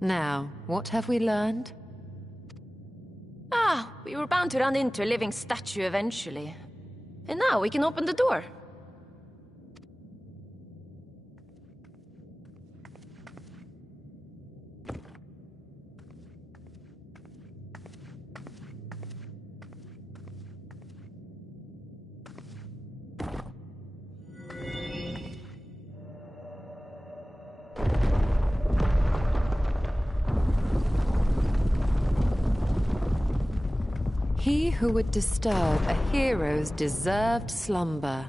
Now, what have we learned? Ah, we were bound to run into a living statue eventually. And now we can open the door. He who would disturb a hero's deserved slumber.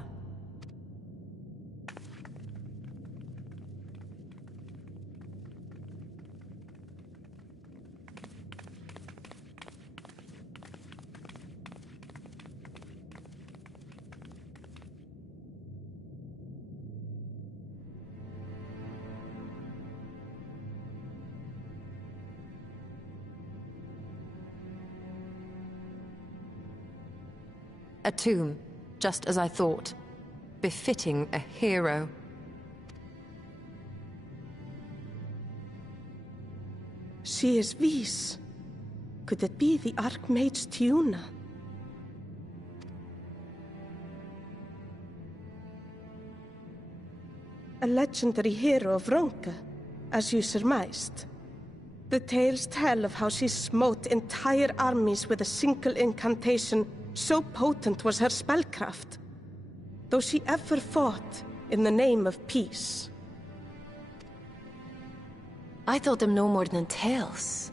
A tomb, just as I thought. Befitting a hero. She is Vis. Could it be the Archmage Tiuna? A legendary hero of Ronka, as you surmised. The tales tell of how she smote entire armies with a single incantation. So potent was her spellcraft, though she ever fought in the name of peace. I thought them no more than tales.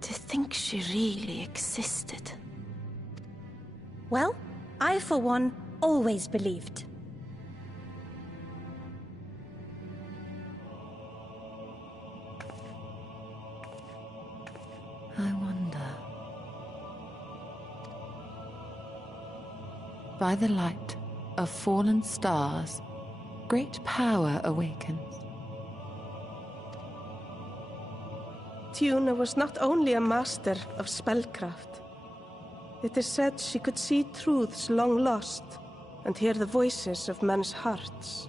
To think she really existed. Well, I for one always believed. I wonder. By the light of fallen stars, great power awakens. Tiuna was not only a master of spellcraft. It is said she could see truths long lost and hear the voices of men's hearts.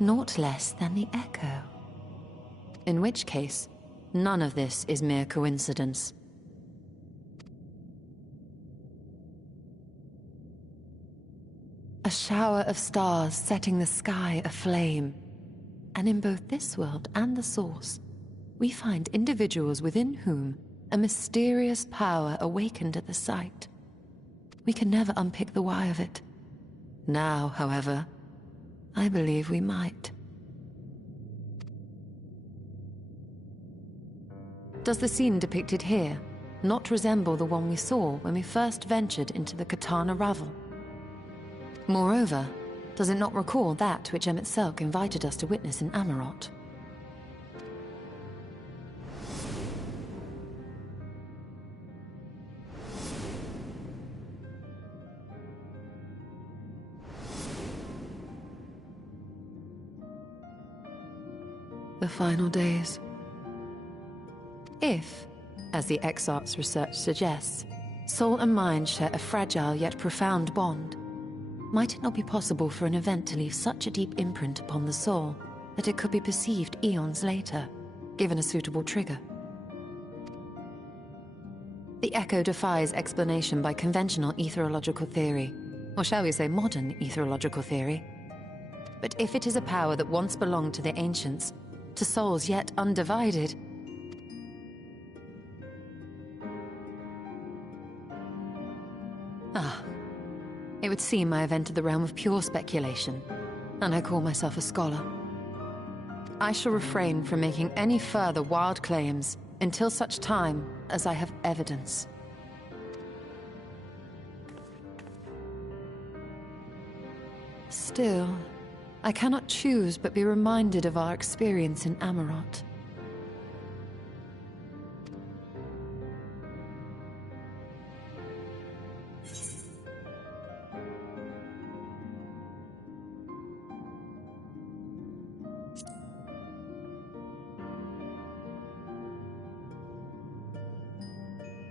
Naught less than the echo. In which case, none of this is mere coincidence. A shower of stars setting the sky aflame. And in both this world and the Source, we find individuals within whom a mysterious power awakened at the sight. We can never unpick the why of it. Now, however, I believe we might. Does the scene depicted here not resemble the one we saw when we first ventured into the Katana Ravel? Moreover, does it not recall that which Emmett Selk invited us to witness in Amarot? The final days. If, as the Exarch's research suggests, soul and mind share a fragile yet profound bond, might it not be possible for an event to leave such a deep imprint upon the soul that it could be perceived eons later, given a suitable trigger? The echo defies explanation by conventional etherological theory, or shall we say modern etherological theory. But if it is a power that once belonged to the ancients, to souls yet undivided, it would seem I have entered the realm of pure speculation, and I call myself a scholar. I shall refrain from making any further wild claims until such time as I have evidence. Still, I cannot choose but be reminded of our experience in Amarot.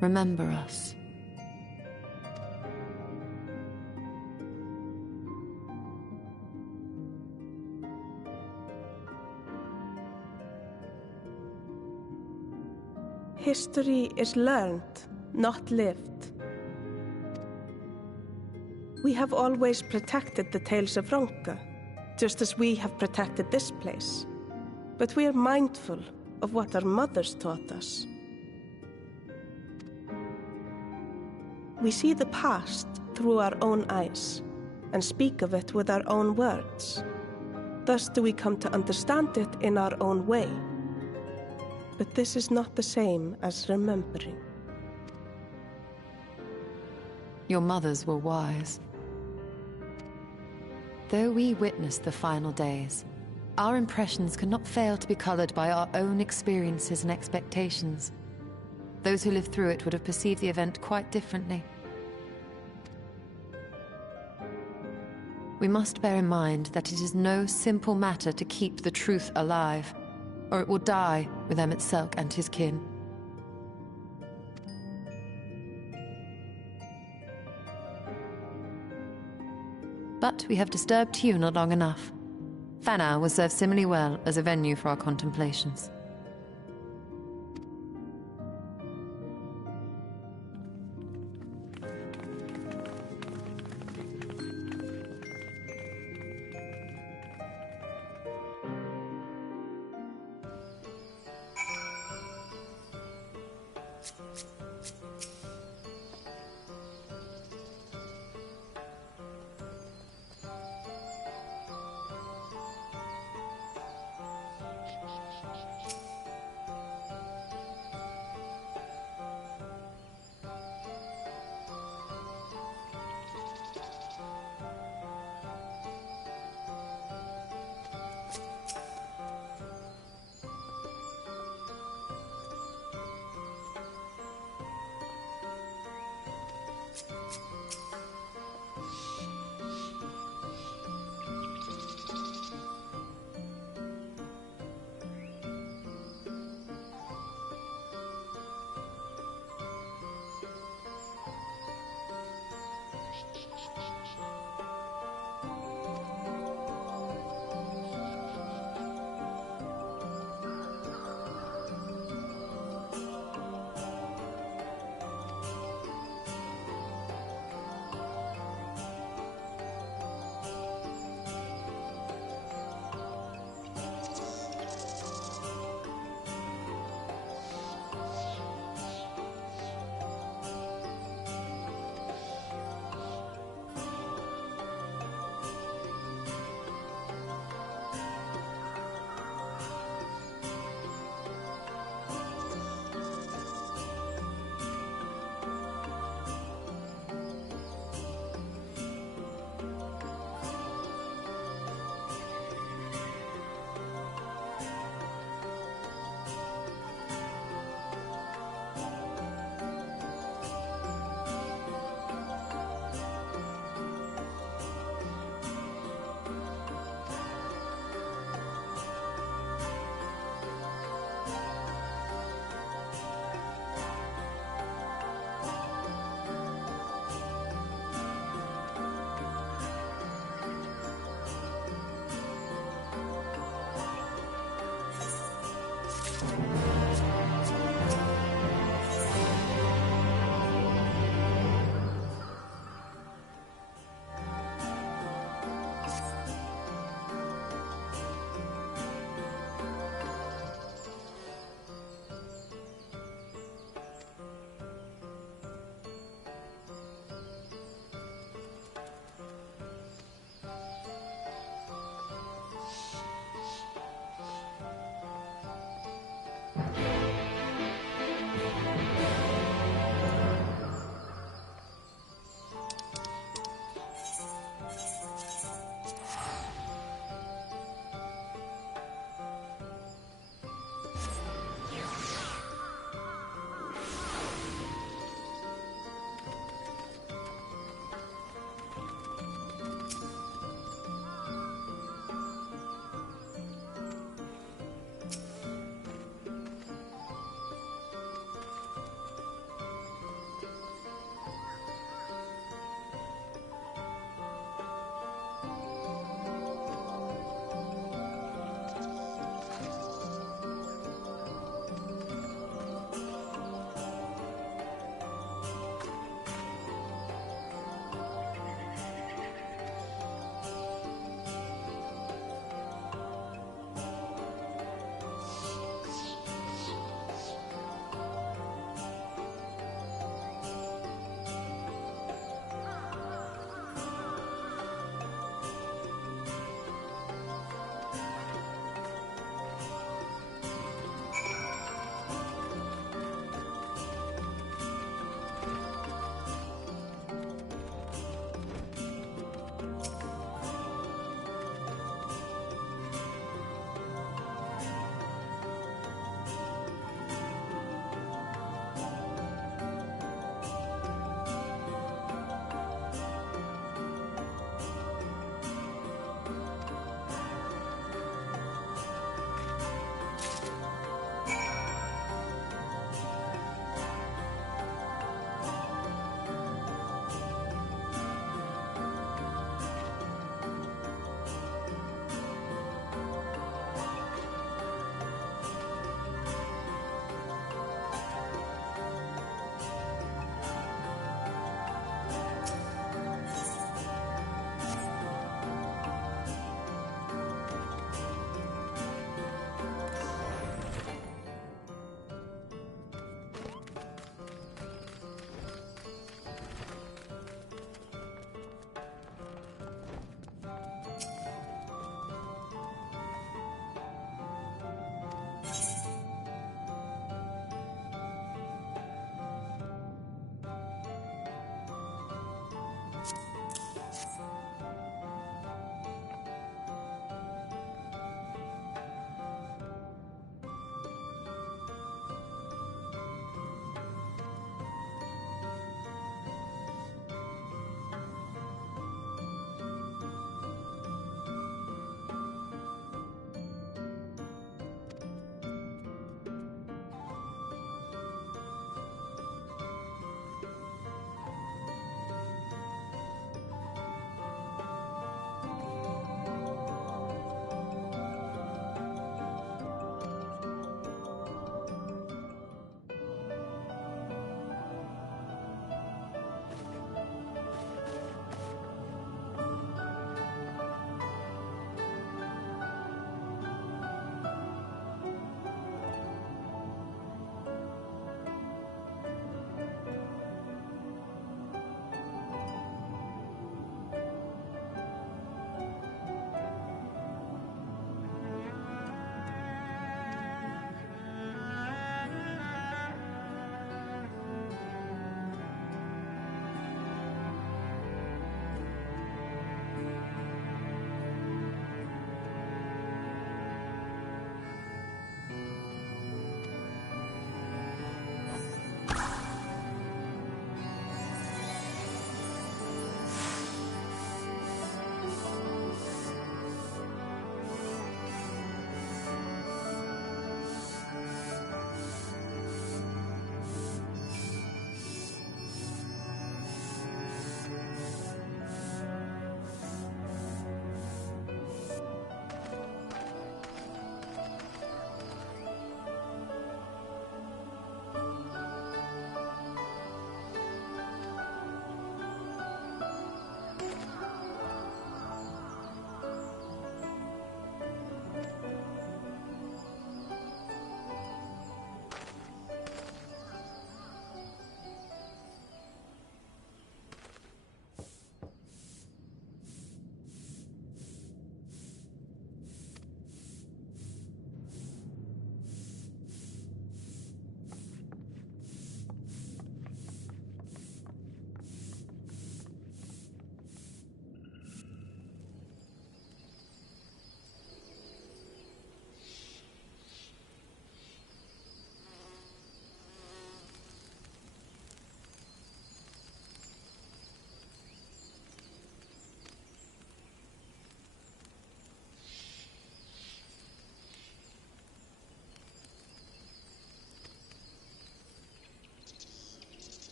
Remember us. History is learned, not lived. We have always protected the Tales of Ronka, just as we have protected this place. But we are mindful of what our mothers taught us. We see the past through our own eyes, and speak of it with our own words. Thus do we come to understand it in our own way. But this is not the same as remembering. Your mothers were wise. Though we witnessed the final days, our impressions cannot fail to be colored by our own experiences and expectations. Those who lived through it would have perceived the event quite differently. We must bear in mind that it is no simple matter to keep the truth alive, or it will die with Emmett Selk and his kin. But we have disturbed Tuna long enough. Fanau will serve similarly well as a venue for our contemplations.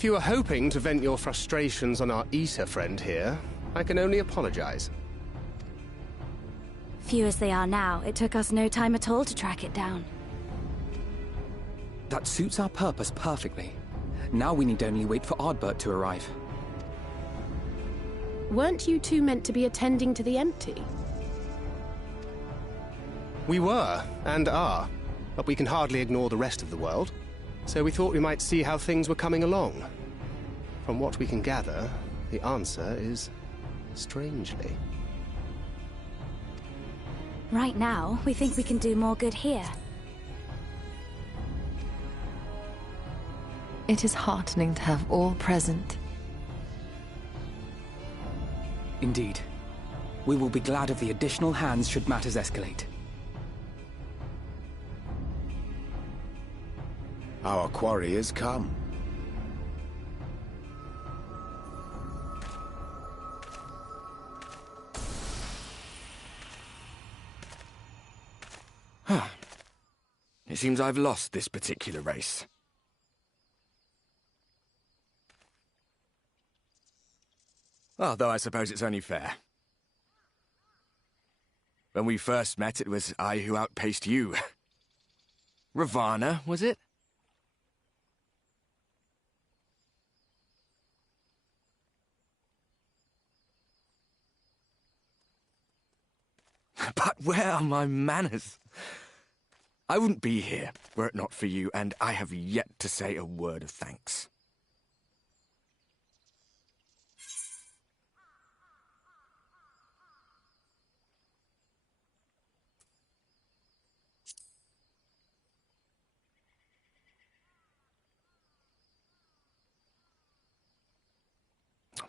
If you were hoping to vent your frustrations on our Issa friend here, I can only apologize. Few as they are now, it took us no time at all to track it down. That suits our purpose perfectly. Now we need only wait for Ardbert to arrive. Weren't you two meant to be attending to the empty? We were, and are, but we can hardly ignore the rest of the world. So we thought we might see how things were coming along. From what we can gather, the answer is strangely. Right now, we think we can do more good here. It is heartening to have all present. Indeed. We will be glad of the additional hands should matters escalate. Our quarry has come. It seems I've lost this particular race. Although I suppose it's only fair. When we first met, it was I who outpaced you. Ravana, was it? But where are my manners? I wouldn't be here were it not for you, and I have yet to say a word of thanks.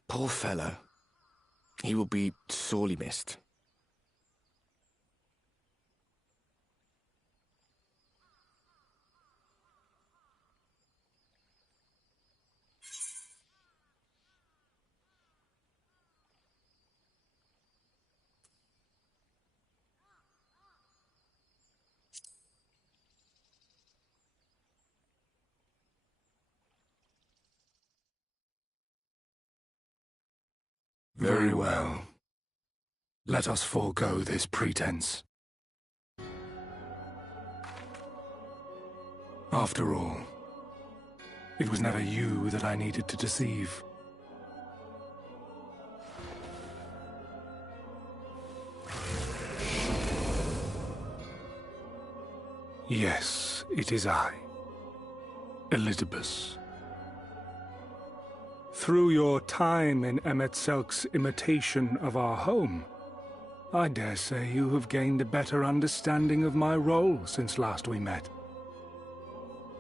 Poor fellow. He will be sorely missed. Very well. Let us forego this pretense. After all, it was never you that I needed to deceive. Yes, it is I, Elizabeth. Through your time in Emet-Selk's imitation of our home, I dare say you have gained a better understanding of my role since last we met.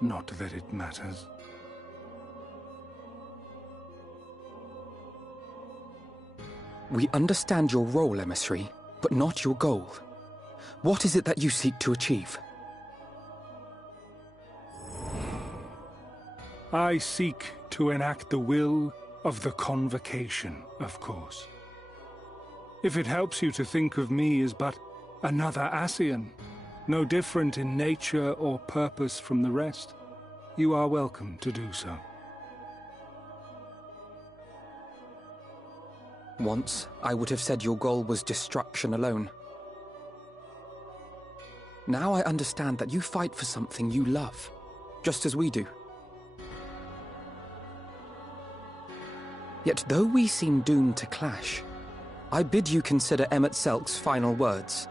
Not that it matters. We understand your role, emissary, but not your goal. What is it that you seek to achieve? I seek to enact the will of the Convocation, of course. If it helps you to think of me as but another Ascian, no different in nature or purpose from the rest, you are welcome to do so. Once, I would have said your goal was destruction alone. Now I understand that you fight for something you love, just as we do. Yet though we seem doomed to clash, I bid you consider Emet-Selk's final words.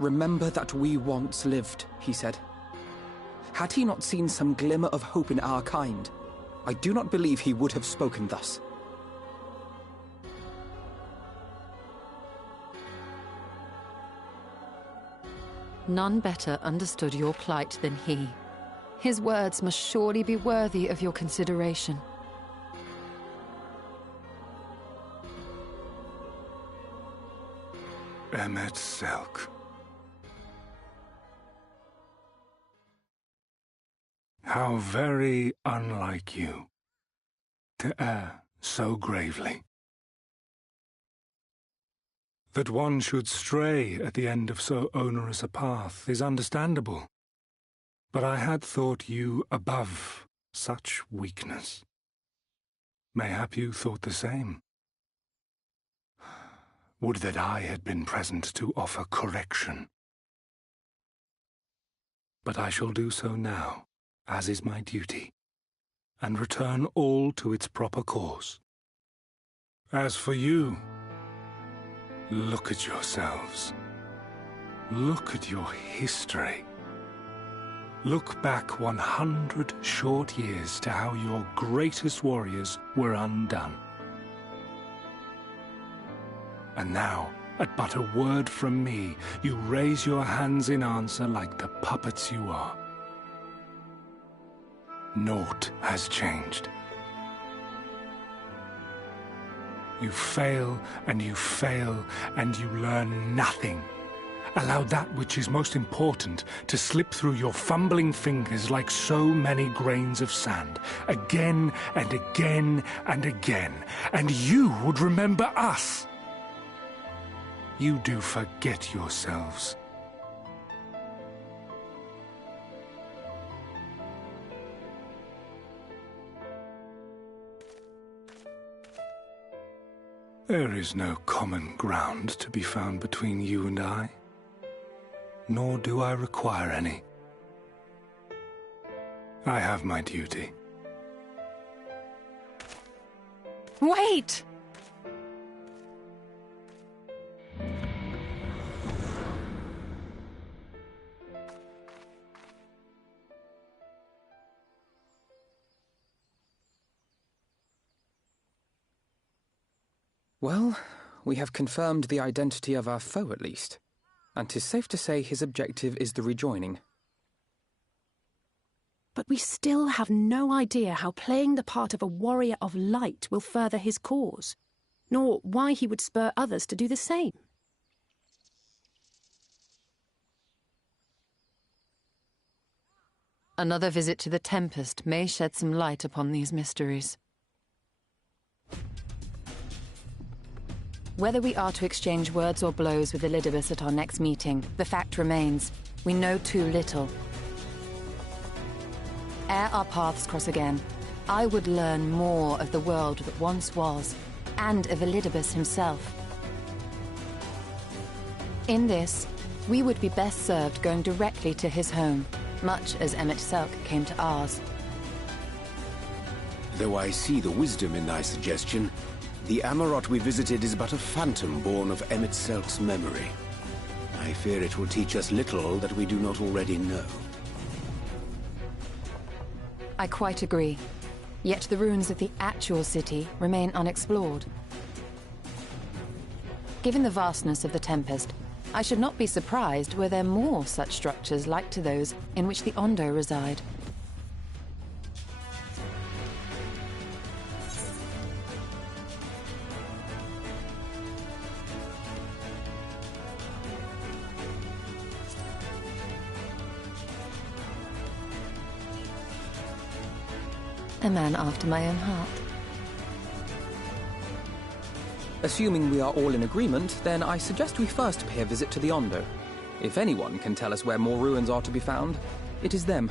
Remember that we once lived, he said. Had he not seen some glimmer of hope in our kind, I do not believe he would have spoken thus. None better understood your plight than he. His words must surely be worthy of your consideration. Emet-Selk. How very unlike you to err so gravely. That one should stray at the end of so onerous a path is understandable, but I had thought you above Such weakness. Mayhap you thought the same. Would that I had been present to offer correction. But I shall do so now, as is my duty, and return all to its proper course. As for you, look at yourselves. Look at your history. Look back 100 short years to how your greatest warriors were undone. And now, at but a word from me, you raise your hands in answer like the puppets you are. Naught has changed. You fail, and you fail, and you learn nothing. Allow that which is most important to slip through your fumbling fingers like so many grains of sand, again and again and again, and you would remember us. You do forget yourselves. There is no common ground to be found between you and I, nor do I require any. I have my duty. Wait! Well, we have confirmed the identity of our foe at least, and 'tis safe to say his objective is the rejoining. But we still have no idea how playing the part of a warrior of light will further his cause, nor why he would spur others to do the same. Another visit to the Tempest may shed some light upon these mysteries. Whether we are to exchange words or blows with Elidibus at our next meeting, the fact remains, we know too little. Ere our paths cross again, I would learn more of the world that once was, and of Elidibus himself. In this, we would be best served going directly to his home, much as Emmett Selk came to ours. Though I see the wisdom in thy suggestion, the Amarot we visited is but a phantom born of Emmett Selk's memory. I fear it will teach us little that we do not already know. I quite agree. Yet the ruins of the actual city remain unexplored. Given the vastness of the Tempest, I should not be surprised were there more such structures like to those in which the Ondo reside. A man after my own heart. Assuming we are all in agreement, then I suggest we first pay a visit to the Ondo. If anyone can tell us where more ruins are to be found, it is them.